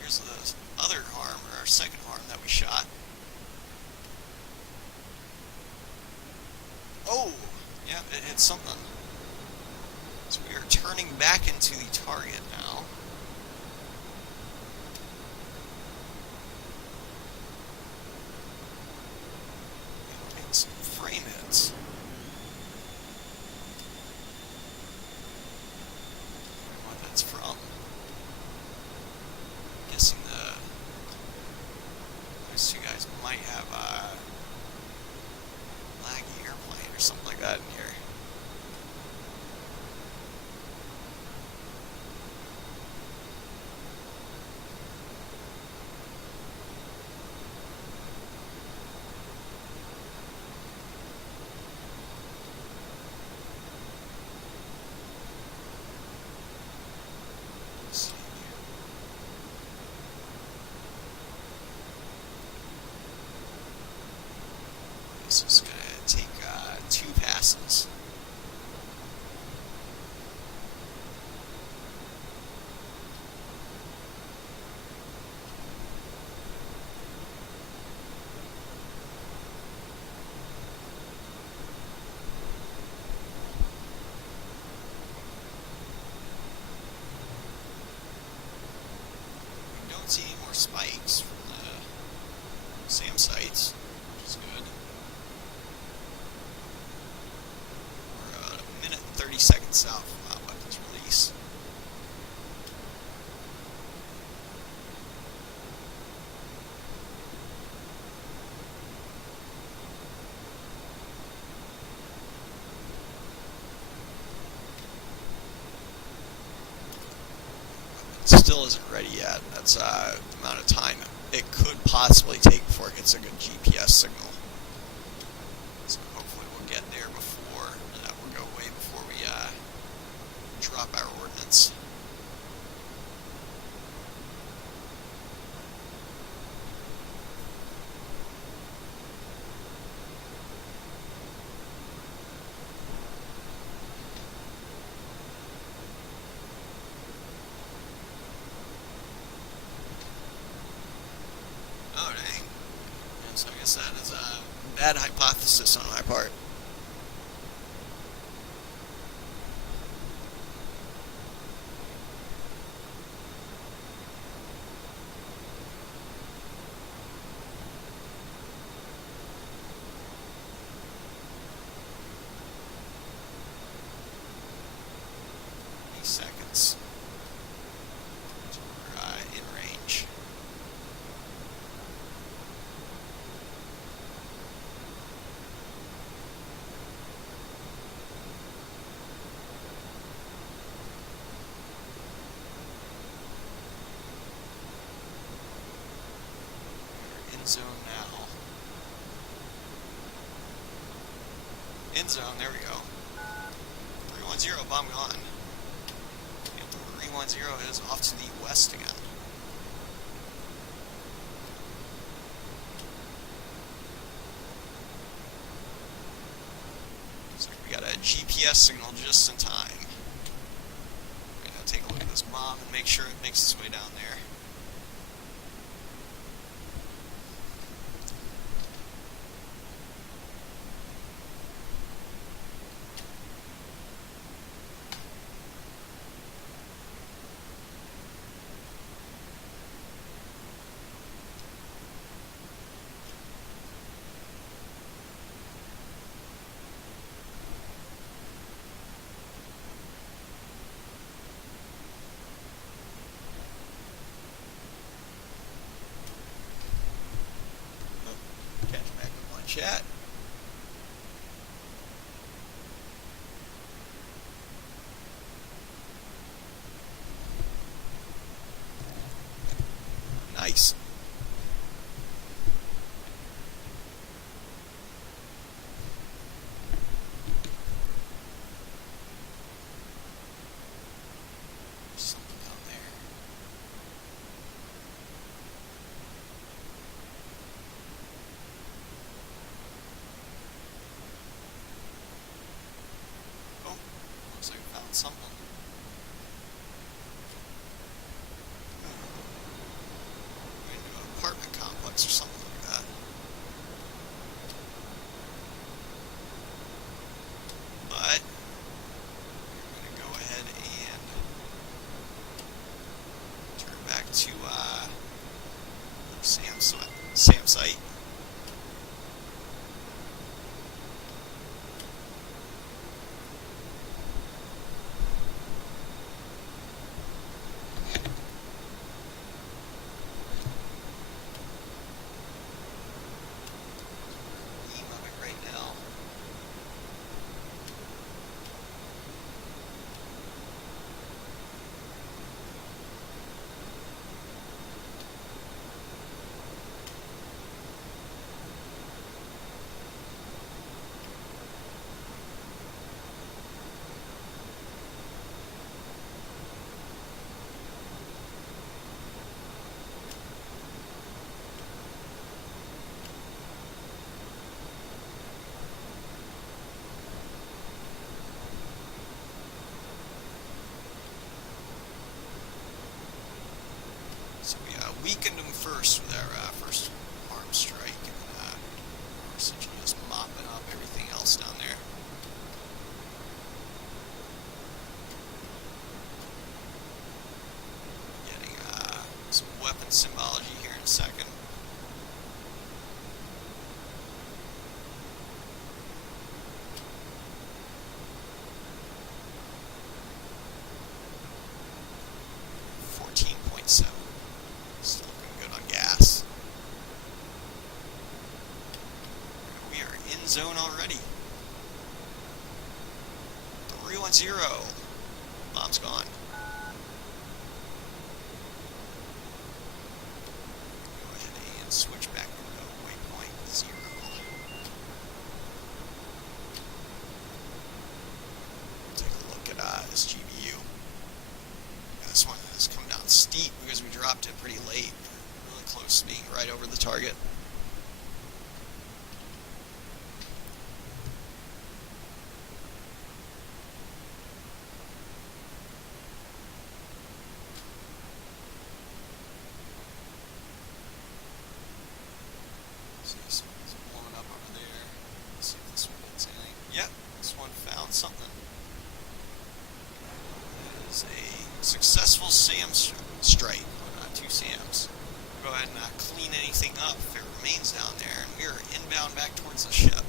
here's the other harm, or our second harm that we shot. Oh! Yeah, it hit something. So we are turning back into the target now. And some frame hits. What that's from. I'm guessing those two guys might have a laggy airplane or something like that in here. This is going to take 2 passes. We don't see any more spikes from the SAM sites, which is good. 30 seconds south from weapons release. It still isn't ready yet. That's the amount of time it could possibly take before it gets a good GPS signal. So hopefully we'll get there before we'll go way before we drop our ordnance. Oh dang. And so I guess that is a bad hypothesis on my part. Seconds. So we're in range. We're in zone now. End zone, there we go. 310, bomb gone. And 310 is off to the west again. So we got a GPS signal just in time. We're gonna take a look at this bomb and make sure it makes its way down there. Chat. Nice. Something down there. Looks like I found something. Maybe an apartment complex or something like that. But we're going to go ahead and turn back to Sam's site. So we weakened them first with our first arm strike, and we're essentially just mopping up everything else down there. Getting some weapon symbology here in a second. Still looking good on gas. We are in zone already. 310. Bomb's gone. Go ahead and switch back to waypoint 0. Take a look at this GBU. This one has come down steep because we dropped it pretty late. Really close to being right over the target. See, someone's blowing up over there. Let's see if this one hits anything. Yep, this one found something. It is a successful SAM strike. Not 2 SAMs. Go ahead and clean anything up if it remains down there, and we are inbound back towards the ship.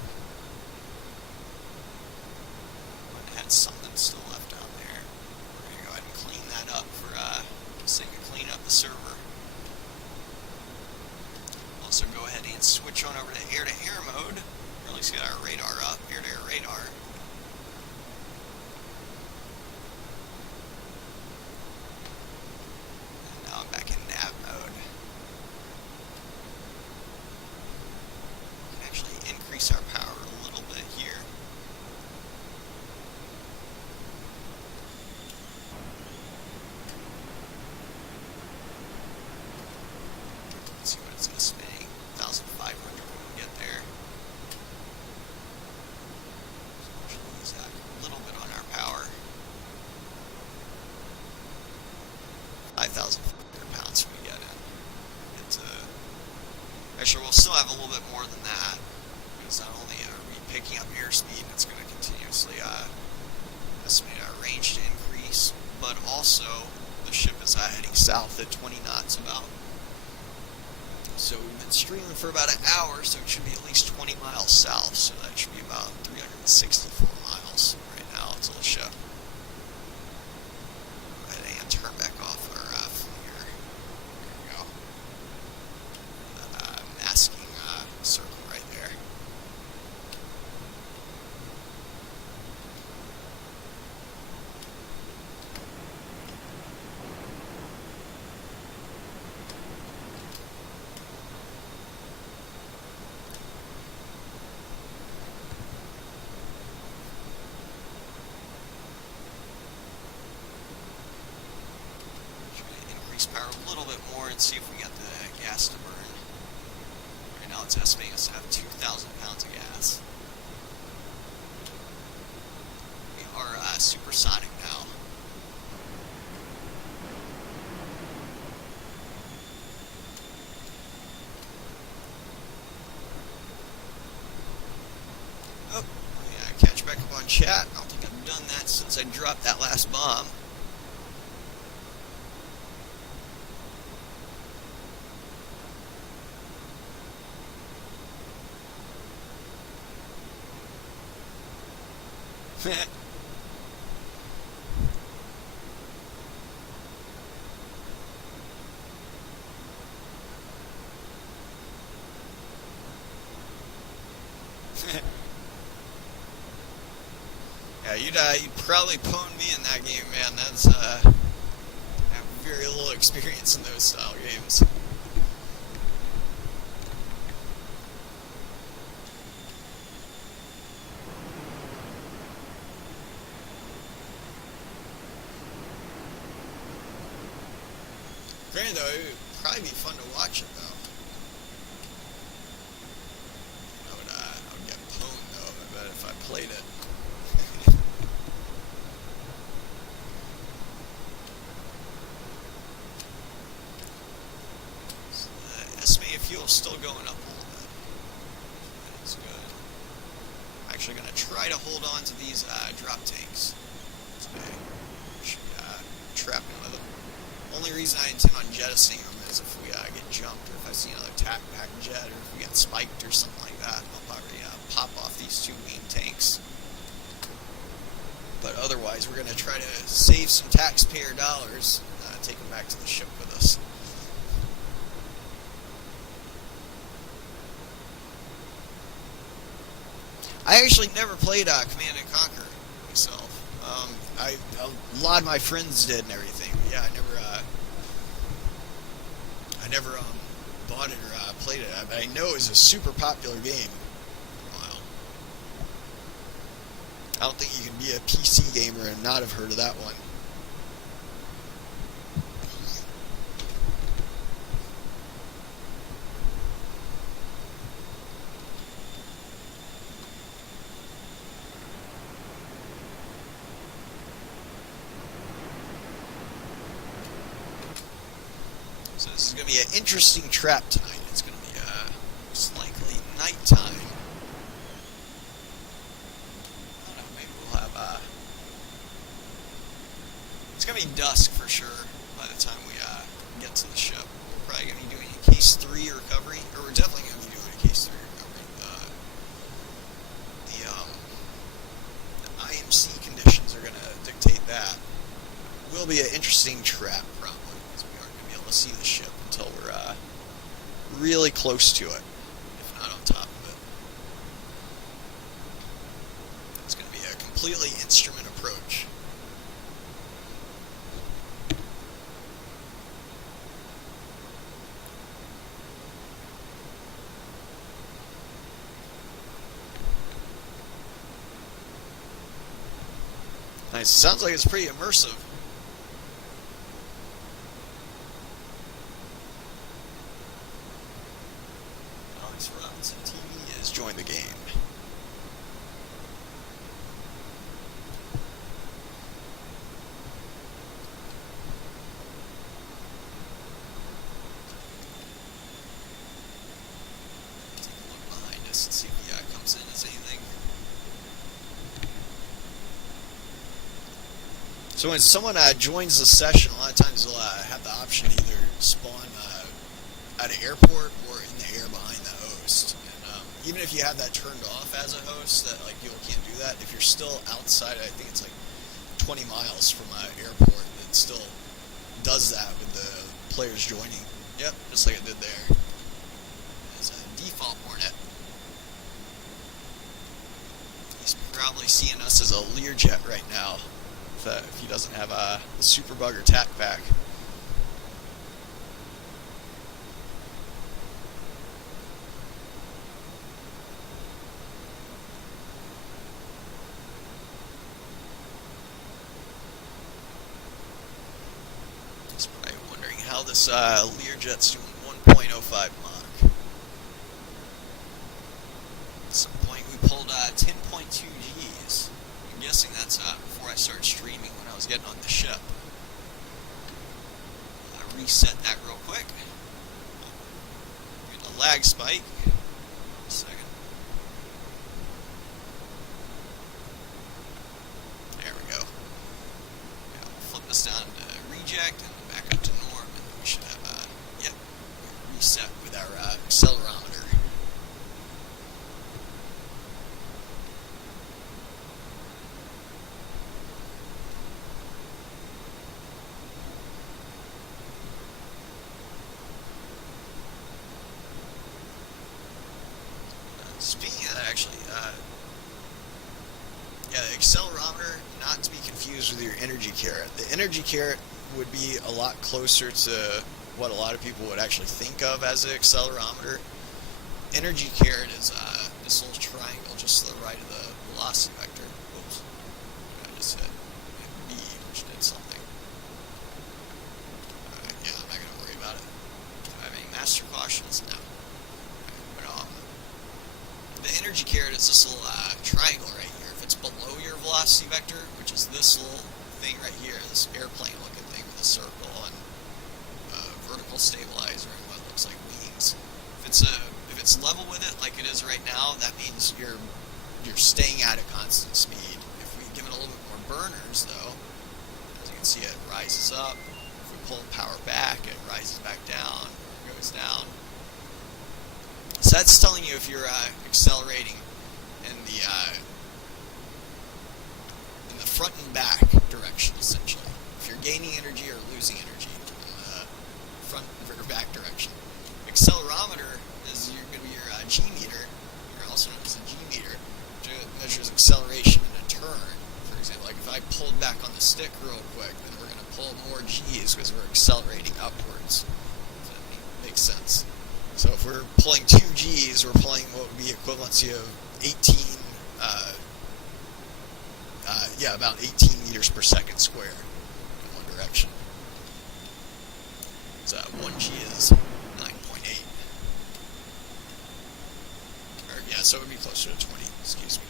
But it had something still left down there. We're going to go ahead and clean that up for so you can clean up the server. Also go ahead and switch on over to air-to-air mode. Or at least get our radar up, air-to-air radar. And now I'm back in nav mode. We can actually increase our power a little bit here. it's estimating 1,500 when we get there. So we'll use that a little bit on our power. 5,500 pounds when we get in. Actually, we'll still have a little bit more than that, because not only are we picking up airspeed, it's going to continuously estimate our range to increase, but also the ship is heading south at 20 knots about. So we've been streaming for about an hour, so it should be at least 20 miles south, so that should be about 364 miles right now until the ship. Go ahead and turn back off our flinger. There we go. That masking circle right there. Power a little bit more and see if we got the gas to burn. Right now it's estimating us to have 2,000 pounds of gas. We are supersonic now. Oh, yeah, catch back up on chat. I don't think I've done that since I dropped that last bomb. Yeah, you'd probably pwn me in that game, man. That's I have very little experience in those style games. Granted, though, it would probably be fun to watch it, though. I would get pwned, though, I bet, if I played it. So, estimated fuel's still going up a little bit. That's good. I'm actually going to try to hold on to these drop tanks today. Should trap me with them. Only reason I intend on jettisoning them is if we get jumped, or if I see another tac pack jet, or if we get spiked or something like that, I'll probably pop off these two wing tanks. But otherwise, we're going to try to save some taxpayer dollars, take them back to the ship with us. I actually never played Command & Conquer myself. A lot of my friends did and everything. But yeah, I never bought it or played it. But I know it was a super popular game for a while. I don't think you can be a PC gamer and not have heard of that one. So this is going to be an interesting trap time. It's going to be most likely nighttime. I don't know, maybe we'll have it's going to be dusk for sure by the time we get to the ship. We're probably going to be doing a case 3 recovery, or we're definitely going to be doing a case 3 recovery. The IMC conditions are going to dictate that. It will be an interesting trap, probably. See the ship until we're really close to it, if not on top of it. It's going to be a completely instrument approach. Nice. Sounds like it's pretty immersive. Alex Robinson TV has joined the game. Take a look behind us and see if he comes in as anything. So when someone joins the session, a lot of times they'll have the option to either spawn at an airport or in the air behind the host. And even if you have that turned off as a host, that like people can't do that. If you're still outside, I think it's like 20 miles from an airport, it still does that with the players joining. Yep, just like it did there. As a default Hornet. He's probably seeing us as a Learjet right now. If he doesn't have the Super Bugger tack pack. He's probably wondering how this Learjet's doing 1.05 Mach. At some point we pulled 10.2 Gs. I'm guessing that's before I started streaming when I was getting on the ship. I reset that real quick. Get a lag spike. A second. There we go. Yeah, we'll flip this down to reject and back up to norm, and then we should have reset with our accelerometer. Speaking of that, actually, yeah, the accelerometer, not to be confused with your energy carrot. The energy carrot would be a lot closer to what a lot of people would actually think of as an accelerometer. Energy carrot is this little triangle just to the right of the velocity vector. Whoops. I just hit B, which did something. Yeah, I'm not going to worry about it. Do I have any master cautions? No. The energy carrot is this little triangle right here. If it's below your velocity vector, which is this little thing right here, this airplane-looking thing with a circle and vertical stabilizer and what looks like wings. If it's level with it, like it is right now, that means you're staying at a constant speed. If we give it a little bit more burners, though, as you can see, it rises up. If we pull the power back, it rises back down, goes down. So that's telling you if you're accelerating in the front and back direction, essentially. If you're gaining energy or losing energy in the front or back direction. Accelerometer is going to be your G meter, or also known as a G meter, which measures acceleration in a turn. For example, like if I pulled back on the stick real quick, then we're going to pull more G's because we're accelerating upwards. If that makes sense. So if we're pulling 2 Gs, we're pulling what would be equivalency of 18, about 18 meters per second square in one direction. So 1 G is 9.8. So it would be closer to 20, excuse me.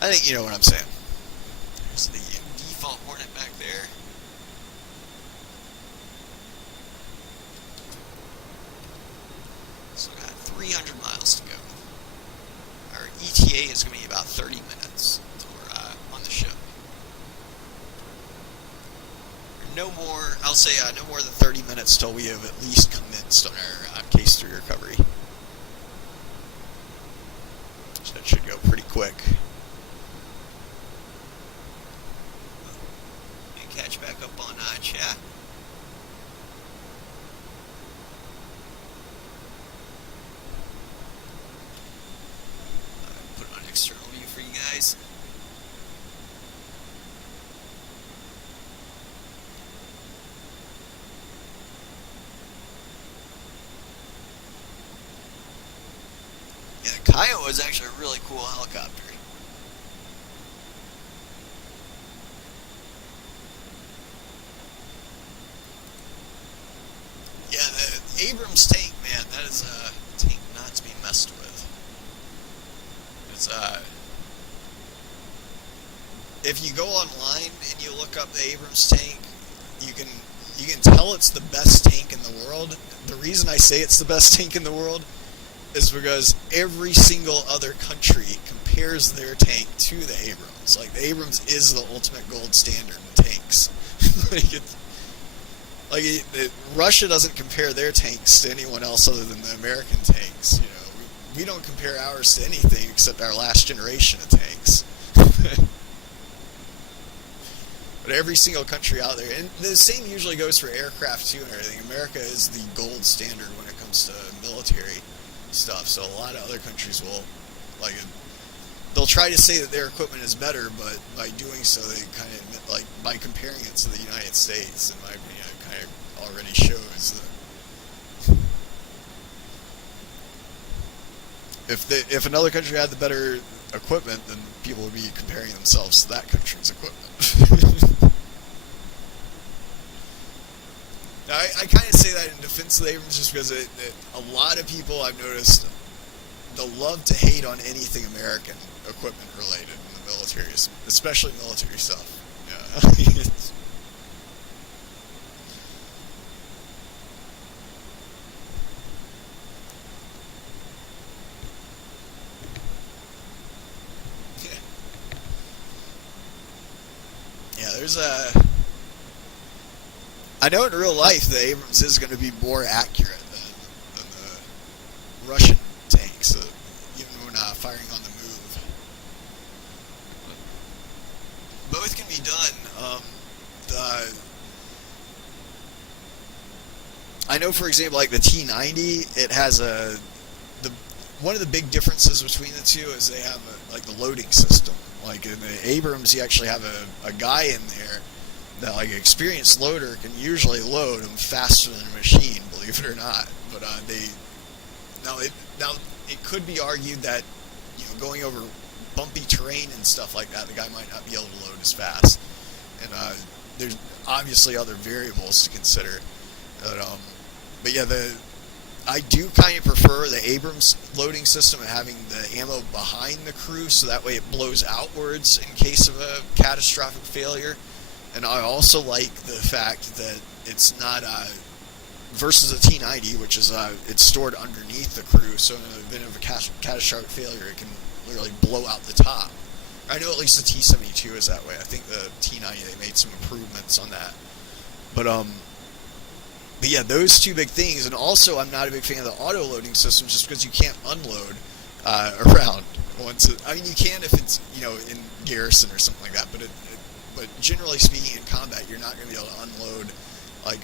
I think you know what I'm saying. There's the default Hornet back there. So we got 300 miles to go. Our ETA is going to be about 30 minutes until we're on the ship. No more, I'll say no more than 30 minutes till we have at least commenced on our case 3 recovery. So that should go pretty quick. And catch back up on chat. Put it on external view for you guys. Yeah, the Kiowa is actually a really cool helicopter. Yeah, the Abrams tank, man, that is a tank not to be messed with. It's if you go online and you look up the Abrams tank, you can tell it's the best tank in the world. The reason I say it's the best tank in the world is because every single other country compares their tank to the Abrams. Like, the Abrams is the ultimate gold standard in tanks. Russia doesn't compare their tanks to anyone else other than the American tanks. You know, we don't compare ours to anything except our last generation of tanks. But every single country out there, and the same usually goes for aircraft too and everything. America is the gold standard when it comes to military stuff. So a lot of other countries will, they'll try to say that their equipment is better, but by doing so, they kind of, by comparing it to the United States, in my opinion, it kind of already shows that if another country had the better equipment, then people would be comparing themselves to that country's equipment. Now, I kind of say that in defense of the Abrams just because a lot of people I've noticed, they'll love to hate on anything American equipment related in the military, especially military stuff. Yeah. Yeah, there's I know in real life the Abrams is going to be more accurate than the Russian tanks, even when firing on the move. Both can be done. I know, for example, like the T-90, it has one of the big differences between the two is they have the loading system. Like in the Abrams, you actually have a guy in there that, an experienced loader can usually load them faster than a machine, believe it or not. But it could be argued that, going over bumpy terrain and stuff like that, the guy might not be able to load as fast. And there's obviously other variables to consider. But yeah, I do kind of prefer the Abrams loading system of having the ammo behind the crew, so that way it blows outwards in case of a catastrophic failure. And I also like the fact that it's not versus a T-90, which is it's stored underneath the crew, so in the event of a catastrophic failure, it can literally blow out the top. I know at least the T-72 is that way. I think the T-90, they made some improvements on that. But yeah, those two big things. And also, I'm not a big fan of the auto-loading system just because you can't unload around. You can if it's, in garrison or something like that, but generally speaking, in combat, you're not going to be able to unload.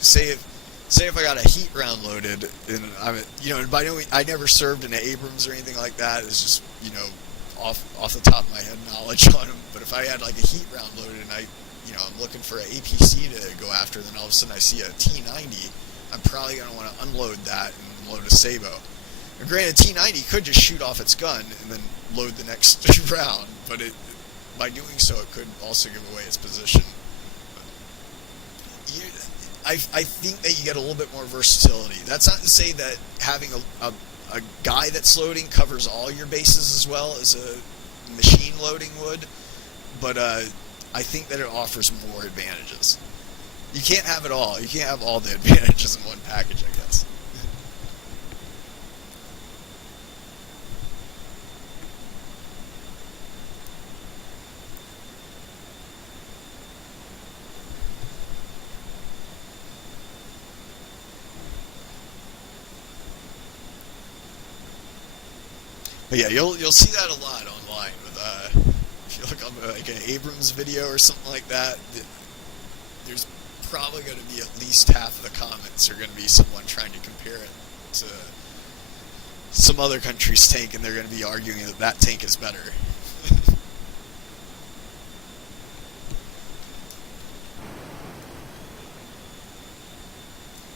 Say if I got a heat round loaded, and by no means, I never served in an Abrams or anything like that. It's just, off the top of my head knowledge on them. But if I had a heat round loaded and I'm looking for an APC to go after, then all of a sudden I see a T-90, I'm probably going to want to unload that and load a Sabo. Now, granted, T-90 could just shoot off its gun and then load the next round, but by doing so, it could also give away its position. I think that you get a little bit more versatility. That's not to say that having a guy that's loading covers all your bases as well as a machine loading would, but I think that it offers more advantages. You can't have it all. You can't have all the advantages in one package, I guess. But yeah, you'll see that a lot online with if you look up an Abrams video or something like that. There's probably going to be at least half of the comments are going to be someone trying to compare it to some other country's tank, and they're going to be arguing that that tank is better.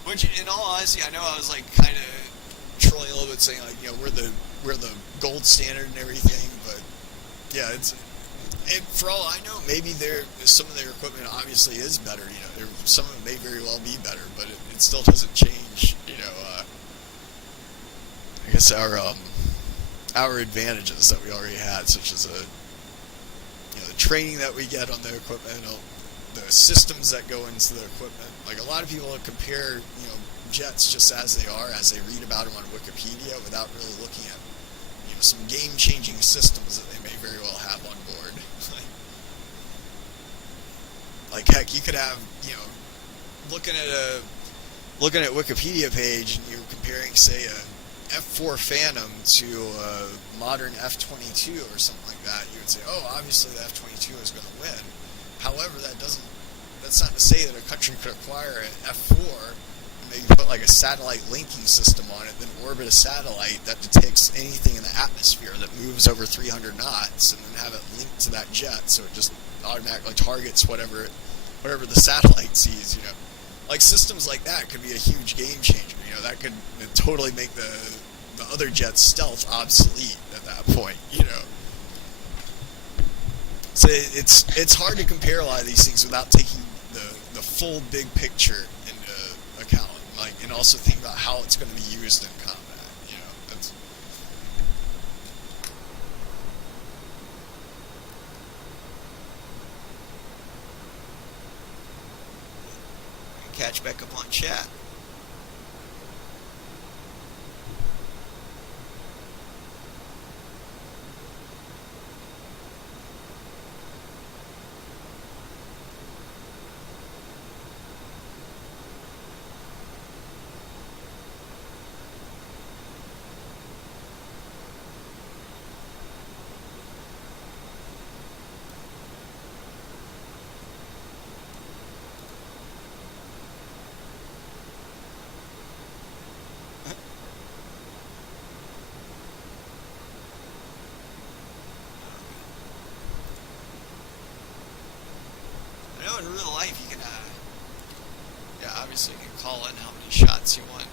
Which, in all honesty, I know I was kind of trolling a little bit, saying we're the gold standard and everything, but yeah, for all I know, maybe some of their equipment obviously is better. Some of it may very well be better, but it still doesn't change, us our advantages that we already had, such as the training that we get on the equipment, the systems that go into the equipment. Like, a lot of people compare jets just as they are, as they read about them on Wikipedia, without really looking at some game-changing systems that they may very well have on board. Like, heck, you could have looking at Wikipedia page, and you're comparing, say, a F4 Phantom to a modern F-22 or something like that. You would say, oh, obviously the F-22 is going to win. However, that's not to say that a country could acquire an F4 and maybe put like a satellite linking system on it, then orbit a satellite that detects anything in the atmosphere that moves over 300 knots, and then have it linked to that jet, so it just automatically targets whatever the satellite sees. Like, systems like that could be a huge game changer. That could totally make the other jet's stealth obsolete at that point. So it's hard to compare a lot of these things without taking the full big picture into account, and also think about how it's going to be used in combat. That's catch back up on chat. In real life, you can, obviously you can call in how many shots you want.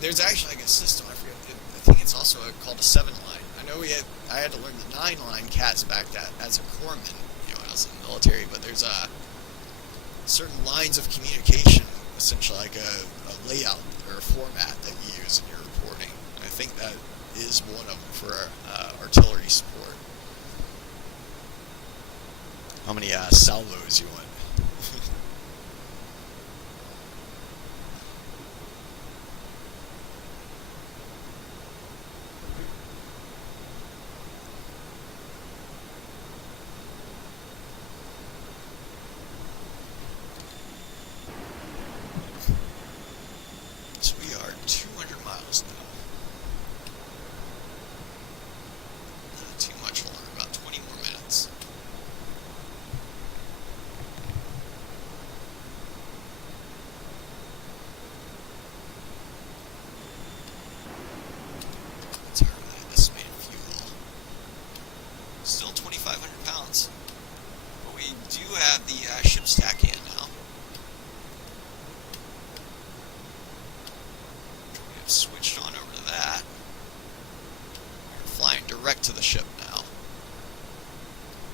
There's actually like a system, I forget, I think it's also called a 7-line. I know I had to learn the 9-line CATS back as a corpsman, when I was in the military, but there's certain lines of communication, essentially like a layout or a format that you use in your reporting. And I think that is one of them for artillery support. How many salvos you want? So we are 200 miles now. Not too much longer, about 20 more minutes. Still 2,500 pounds, but we do have the ship stack in now. We have switched on over to that. We're flying direct to the ship now.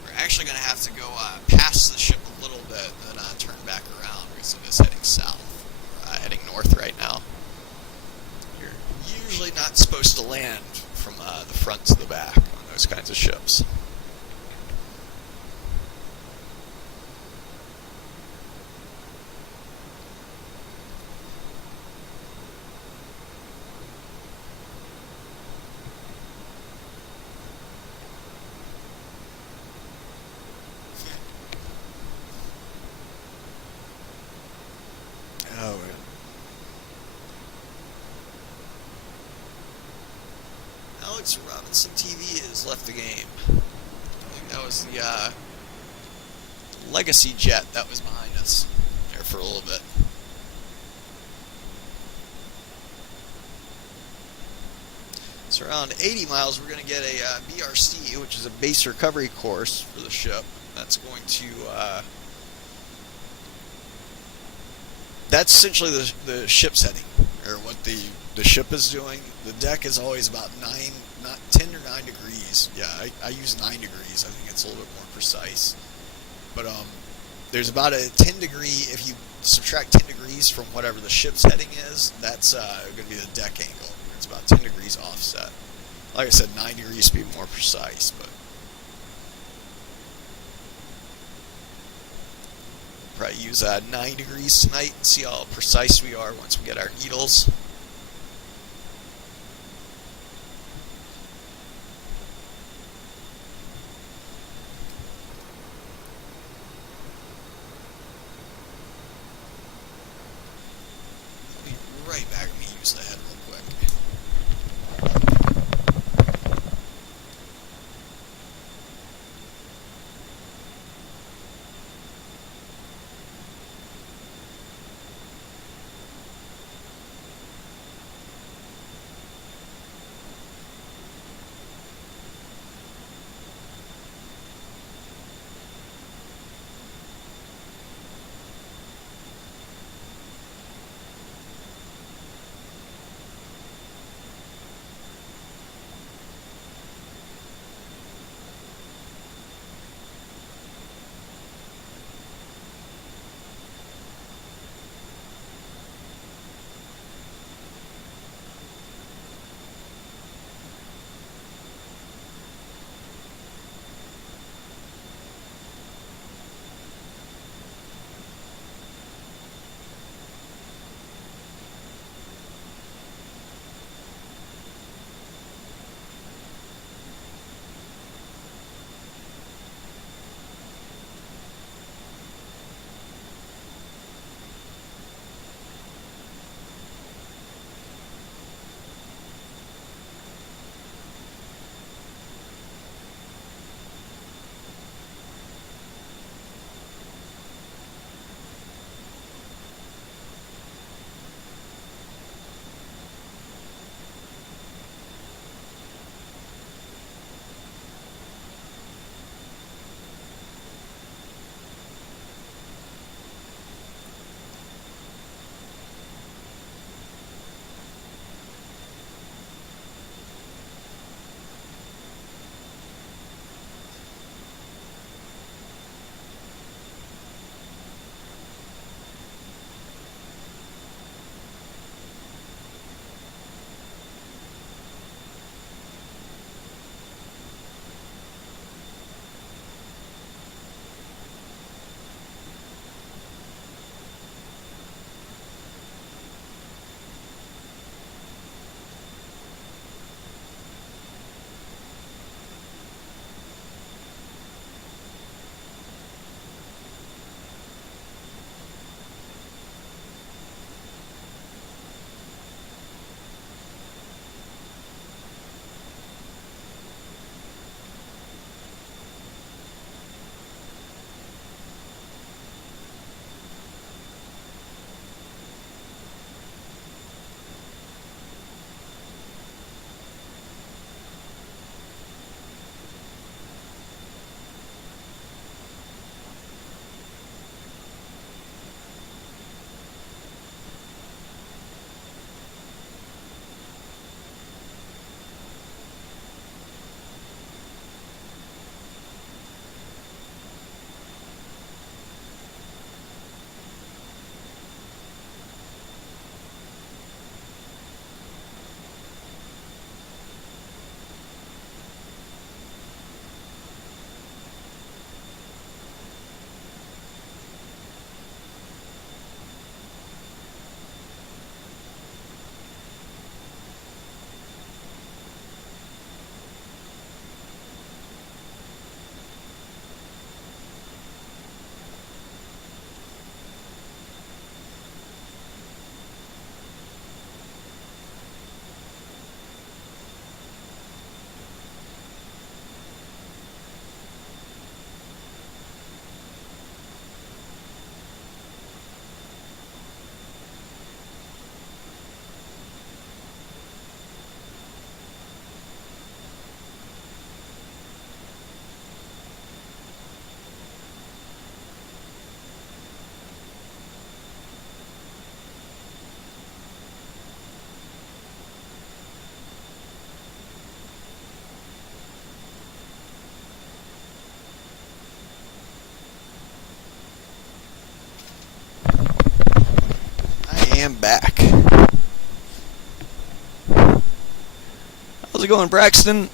We're actually going to have to go past the ship a little bit, and then turn back around because it is heading south. We're heading north right now. You're usually not supposed to land from the front to the back on those kinds of ships. Oh, Alex Robinson TV has left the game. I think that was the legacy jet that was behind us there for a little bit. So around 80 miles, we're going to get a BRC, which is a base recovery course for the ship. That's going to that's essentially the ship's heading, or what the ship is doing. The deck is always about 10 or 9 degrees. Yeah, I use 9 degrees. I think it's a little bit more precise. But there's about a 10 degree, if you subtract 10 degrees from whatever the ship's heading is, that's going to be the deck angle. It's it's about 10 degrees offset. Like I said, 9 degrees to be more precise, but probably use 9 degrees tonight and see how precise we are once we get our needles. I'll be right back. Let me use the head real quick. it going, Braxton?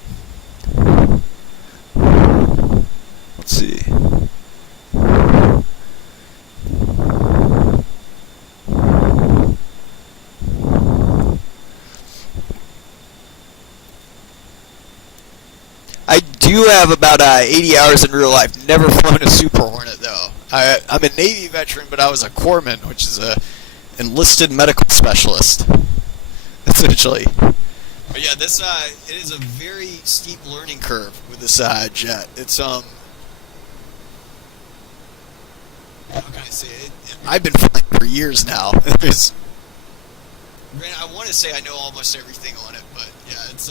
Let's see. I do have about 80 hours in real life. Never flown a Super Hornet, though. I'm a Navy veteran, but I was a corpsman, which is a enlisted medical specialist, essentially. But yeah, this it is a very steep learning curve with this jet. It's how can I say it? I've been flying for years now. I want to say I know almost everything on it, but yeah, it's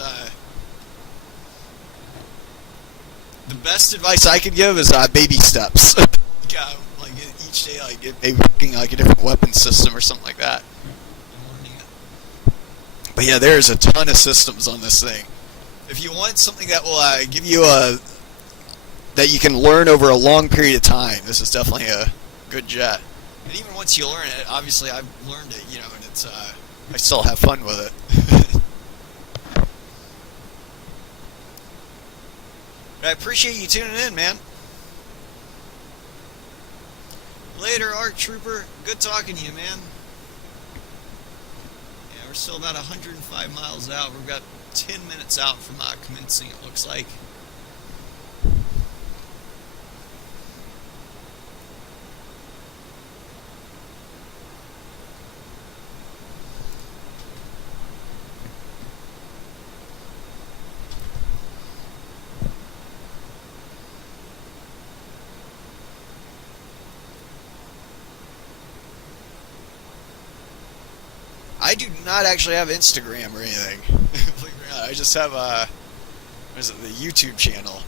the best advice I could give is baby steps. Yeah, like each day, like maybe picking like a different weapon system or something like that. But yeah, there's a ton of systems on this thing. If you want something that will give you that you can learn over a long period of time, this is definitely a good jet. And even once you learn it, obviously I've learned it, you know, and it's I still have fun with it. But I appreciate you tuning in, man. Later, Art Trooper. Good talking to you, man. Yeah, we're still about 105 miles out. We've got 10 minutes out from commencing, it looks like. I do not actually have Instagram or anything. Believe it or not, I just have what is it, the YouTube channel.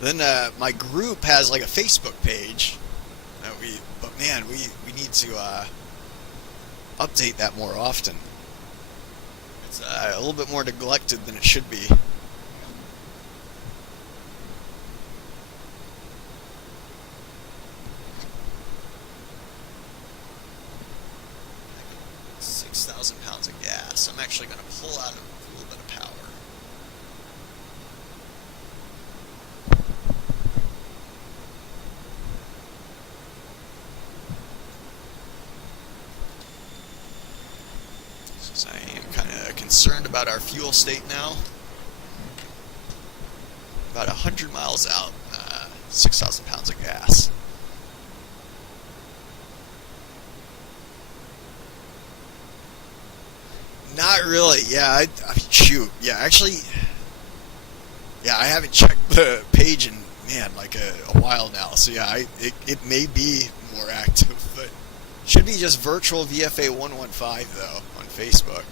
Then my group has like a Facebook page. But man, we need to update that more often. It's a little bit more neglected than it should be. £6,000 of gas. I'm actually going to pull out a little bit of power. Since I am kind of concerned about our fuel state now. About 100 miles out, 6,000 pounds of gas. Not really. Yeah, I mean, shoot. Yeah, actually, yeah, I haven't checked the page in, man, like a while now. So yeah, it may be more active, but should be just virtual VFA 115 though on Facebook.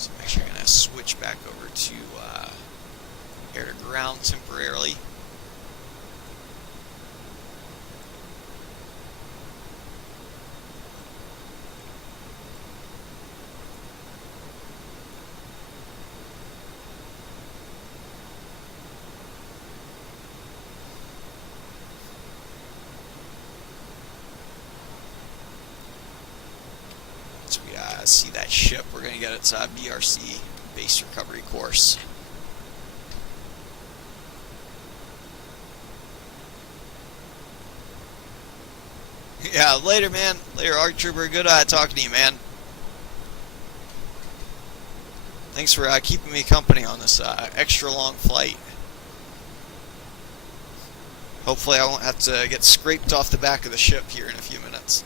So I'm actually going to switch back over to air to ground temporarily. So we see that ship, we're going to get its BRC, base recovery course. Yeah, later, man. Later, Art Trooper. Good talking to you, man. Thanks for keeping me company on this extra long flight. Hopefully I won't have to get scraped off the back of the ship here in a few minutes.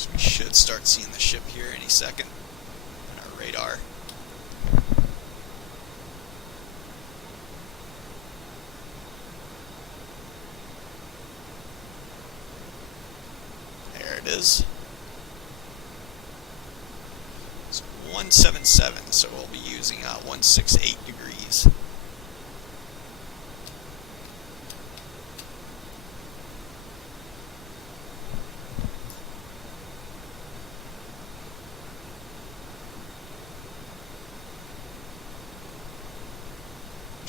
So we should start seeing the ship here any second on our radar. There it is. It's 177, so we'll be using 168 degrees.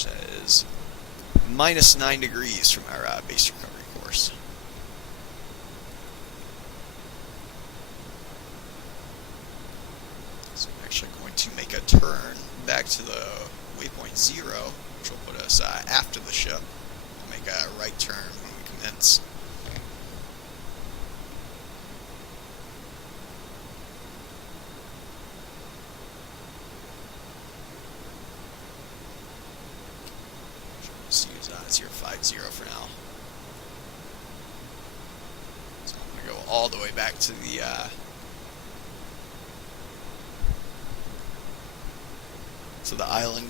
That is minus 9 degrees from our base recovery course. So I'm actually going to make a turn back to the waypoint 0, which will put us after the ship. We'll make a right turn when we commence. Just use 050 for now. So I'm going to go all the way back to the island.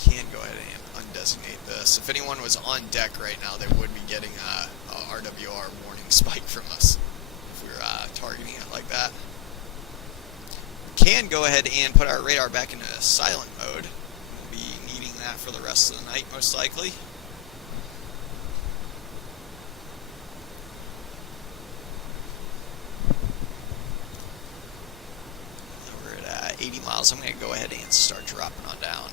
Can go ahead and undesignate this. If anyone was on deck right now, they would be getting a RWR warning spike from us if we were targeting it like that. We can go ahead and put our radar back into silent mode. We'll be needing that for the rest of the night, most likely. We're at 80 miles. I'm going to go ahead and start dropping on down.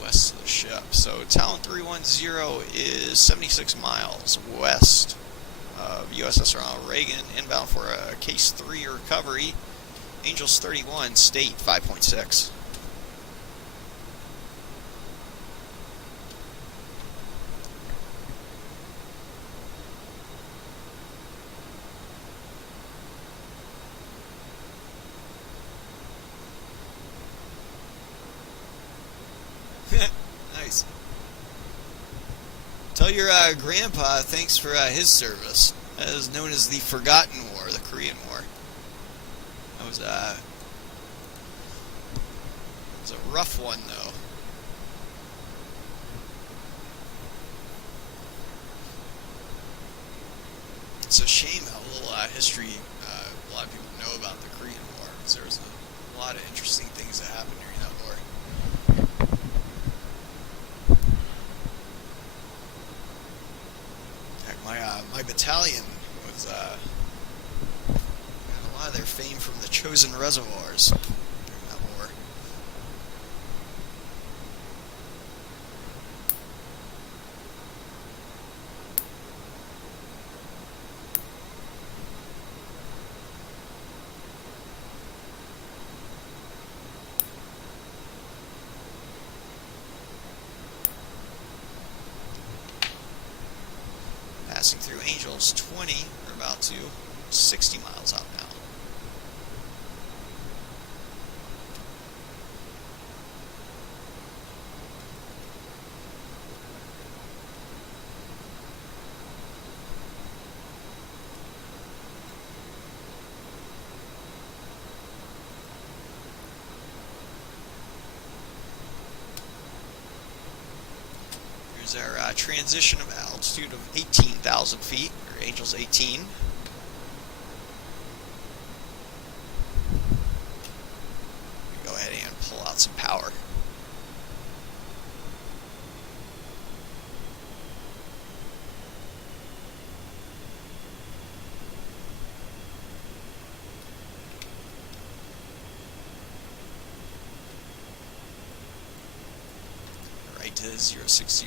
West of the ship. So Talon 310 is 76 miles west of USS Ronald Reagan, inbound for a Case 3 recovery. Angels 31, state 5.6. Nice. Tell your grandpa thanks for his service. That is known as the Forgotten War, the Korean War. That was a rough one, though. It's a shame how little history a lot of people know about the Korean War, because there was a lot of interesting things that happened during that war. My battalion was got a lot of their fame from the chosen reservoirs during that war. Passing through Angels 20, we're about to 60 miles out now. Here's our transition of altitude of 18,000 feet, or Angels 18. Go ahead and pull out some power. Right to 060.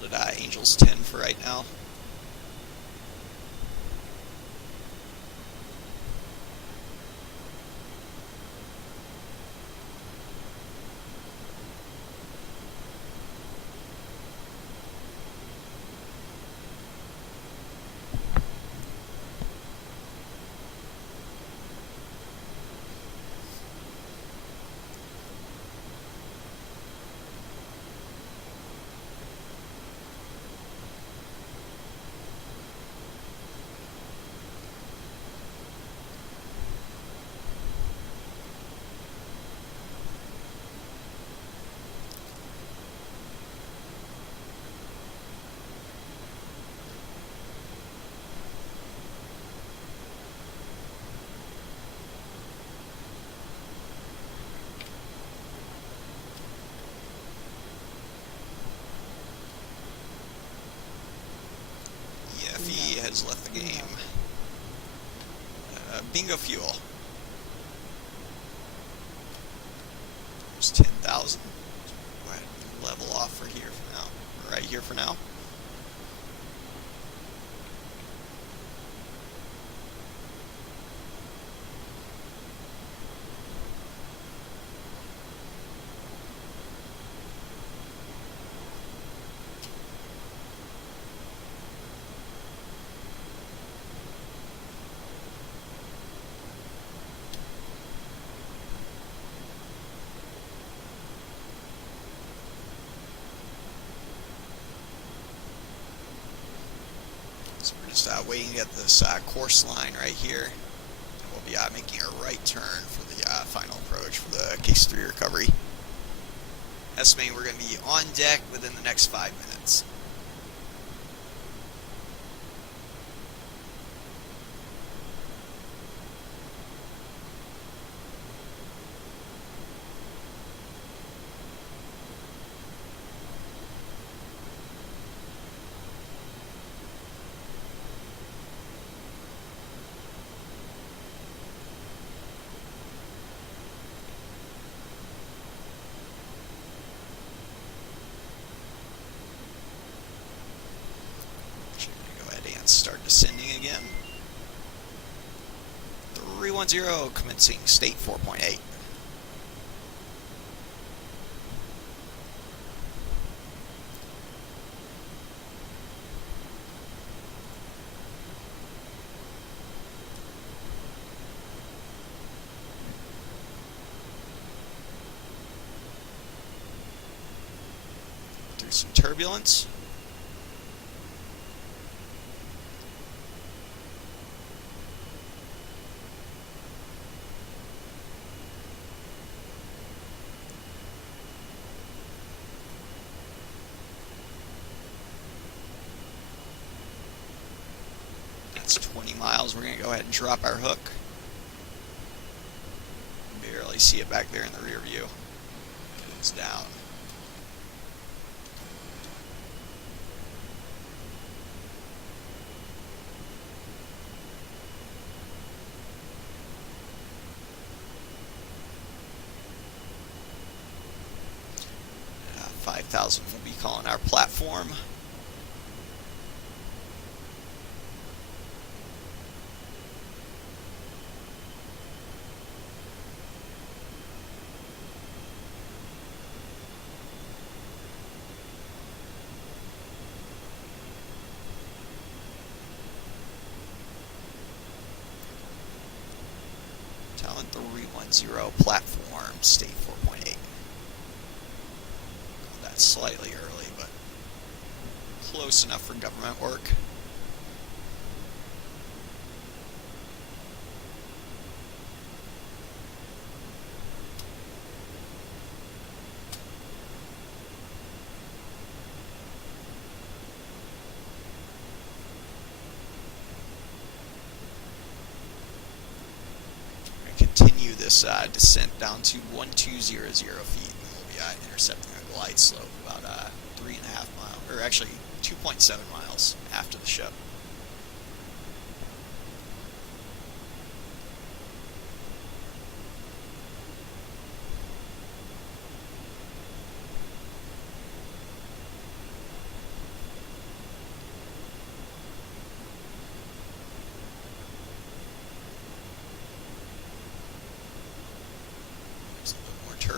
hold at Angels 10 for right now. He has left the game. Bingo fuel. There's 10,000. Go ahead and level off for here for now. Right here for now. So we're just waiting to get this course line right here. And we'll be making a right turn for the final approach for the Case 3 recovery. Estimating we're going to be on deck within the next 5 minutes. Start descending again. 310 commencing state 4.8. Through some turbulence. That's 20 miles. We're going to go ahead and drop our hook. Barely see it back there in the rear view. It's down. Uh, 5,000 will be calling our platform. Talent 310 platform, state 4.8. That's slightly early, but close enough for government work. Continue this descent down to 1200 feet, and we'll be intercepting a glide slope about 3.5 miles, or actually 2.7 miles after the ship.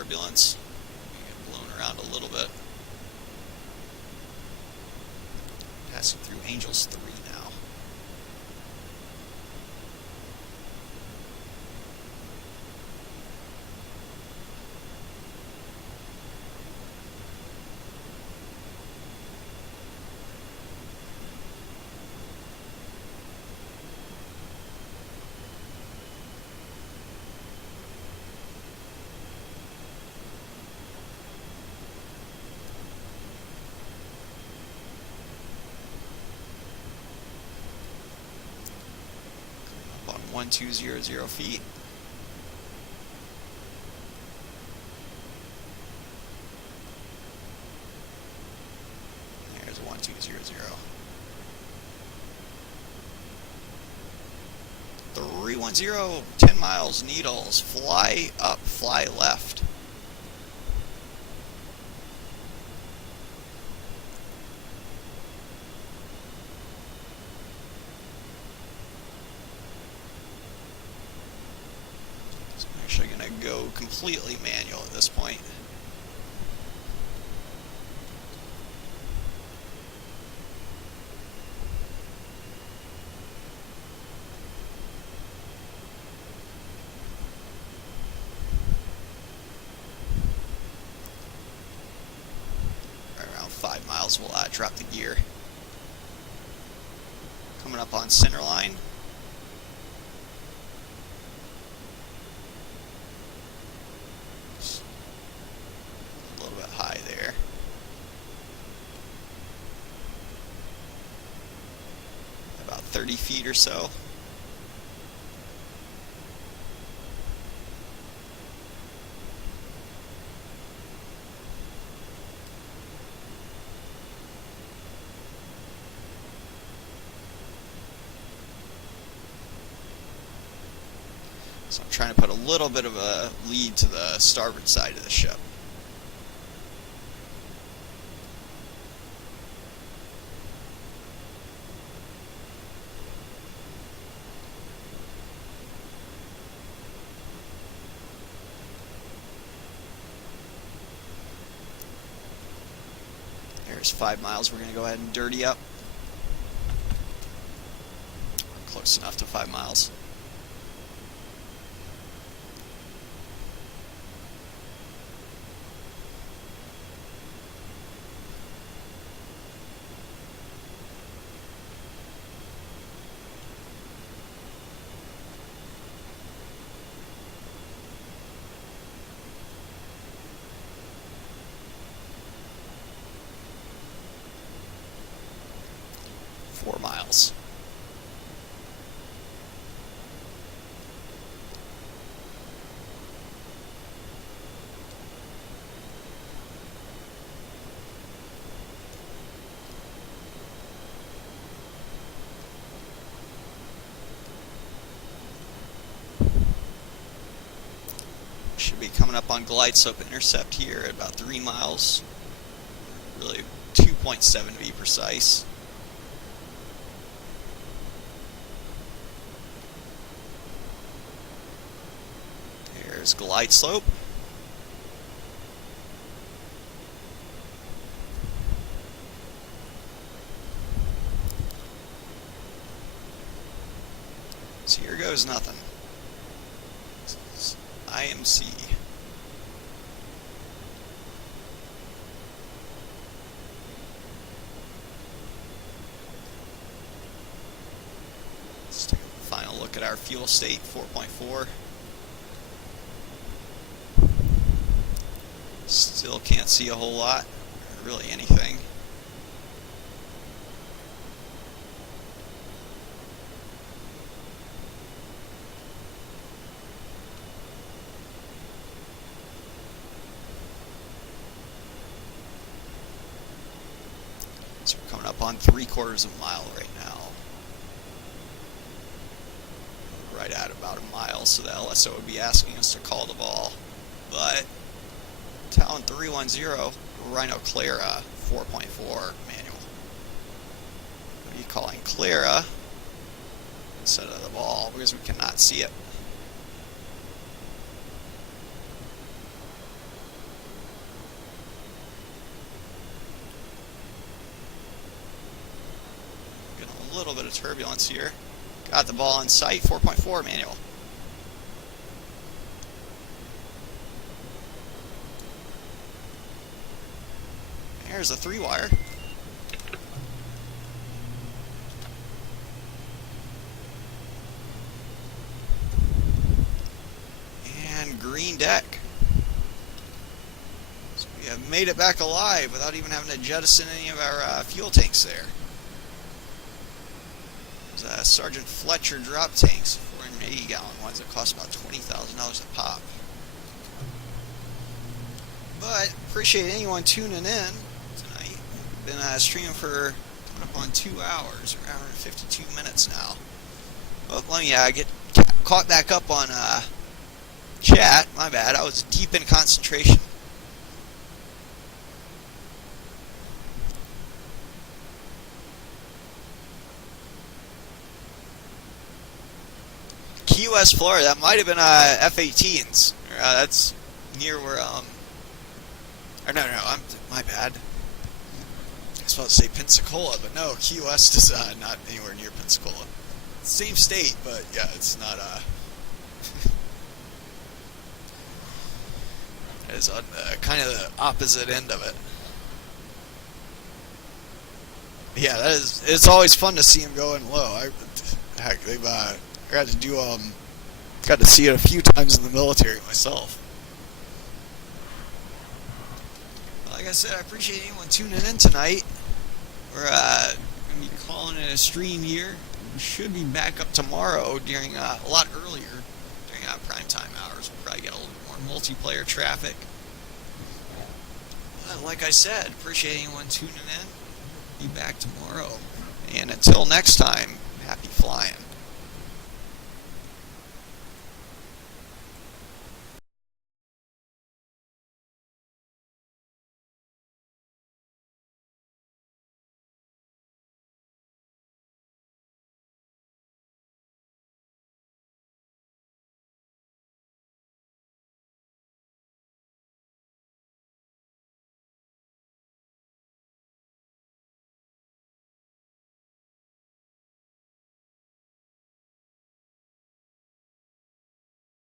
turbulence. Get blown around a little bit. Passing through Angels 3 now. Up on 1200 feet. There's 1200. 310, 10 miles, needles, fly up, fly left. So I'm actually going to go completely manual at this point. Around 5 miles, we'll drop the gear. Coming up on center line. A little bit high there. About 30 feet or so. So I'm trying to put a little bit of a lead to the starboard side of the ship. There's 5 miles. We're going to go ahead and dirty up. We're close enough to 5 miles. Miles. Should be coming up on glide slope intercept here at about 3 miles. Really 2.7 to be precise. There's glide slope. So here goes nothing. This is IMC. Let's take a final look at our fuel state, 4.4. Still can't see a whole lot, or really anything. So we're coming up on 3/4 of a mile right now. Right at about a mile, so the LSO would be asking us to call the ball. But Talon 310, Rhino Clara 4.4 manual. We'll be calling Clara instead of the ball because we cannot see it. a little bit of turbulence here. Got the ball in sight, 4.4 manual. There's a 3-wire. And green deck. So we have made it back alive without even having to jettison any of our fuel tanks there. There's Sergeant Fletcher drop tanks, 480-gallon ones that cost about $20,000 a pop. But appreciate anyone tuning in tonight. Been streaming for coming up on 2 hours, around 52 minutes now. Well, let me get caught back up on chat. My bad, I was deep in concentration. Key West, Florida. That might have been F-18s. That's near where or no, my bad. I was about to say Pensacola, but no, Key West is not anywhere near Pensacola. Same state, but yeah, it's not it's on kind of the opposite end of it. Yeah, that is. It's always fun to see them going low. Heck, they've I got to do got to see it a few times in the military myself. Like I said, I appreciate anyone tuning in tonight. We're going to be calling it a stream here. We should be back up tomorrow during a lot earlier during prime time hours. We'll probably get a little bit more multiplayer traffic. Like I said, appreciate anyone tuning in. Be back tomorrow. And until next time, happy flying.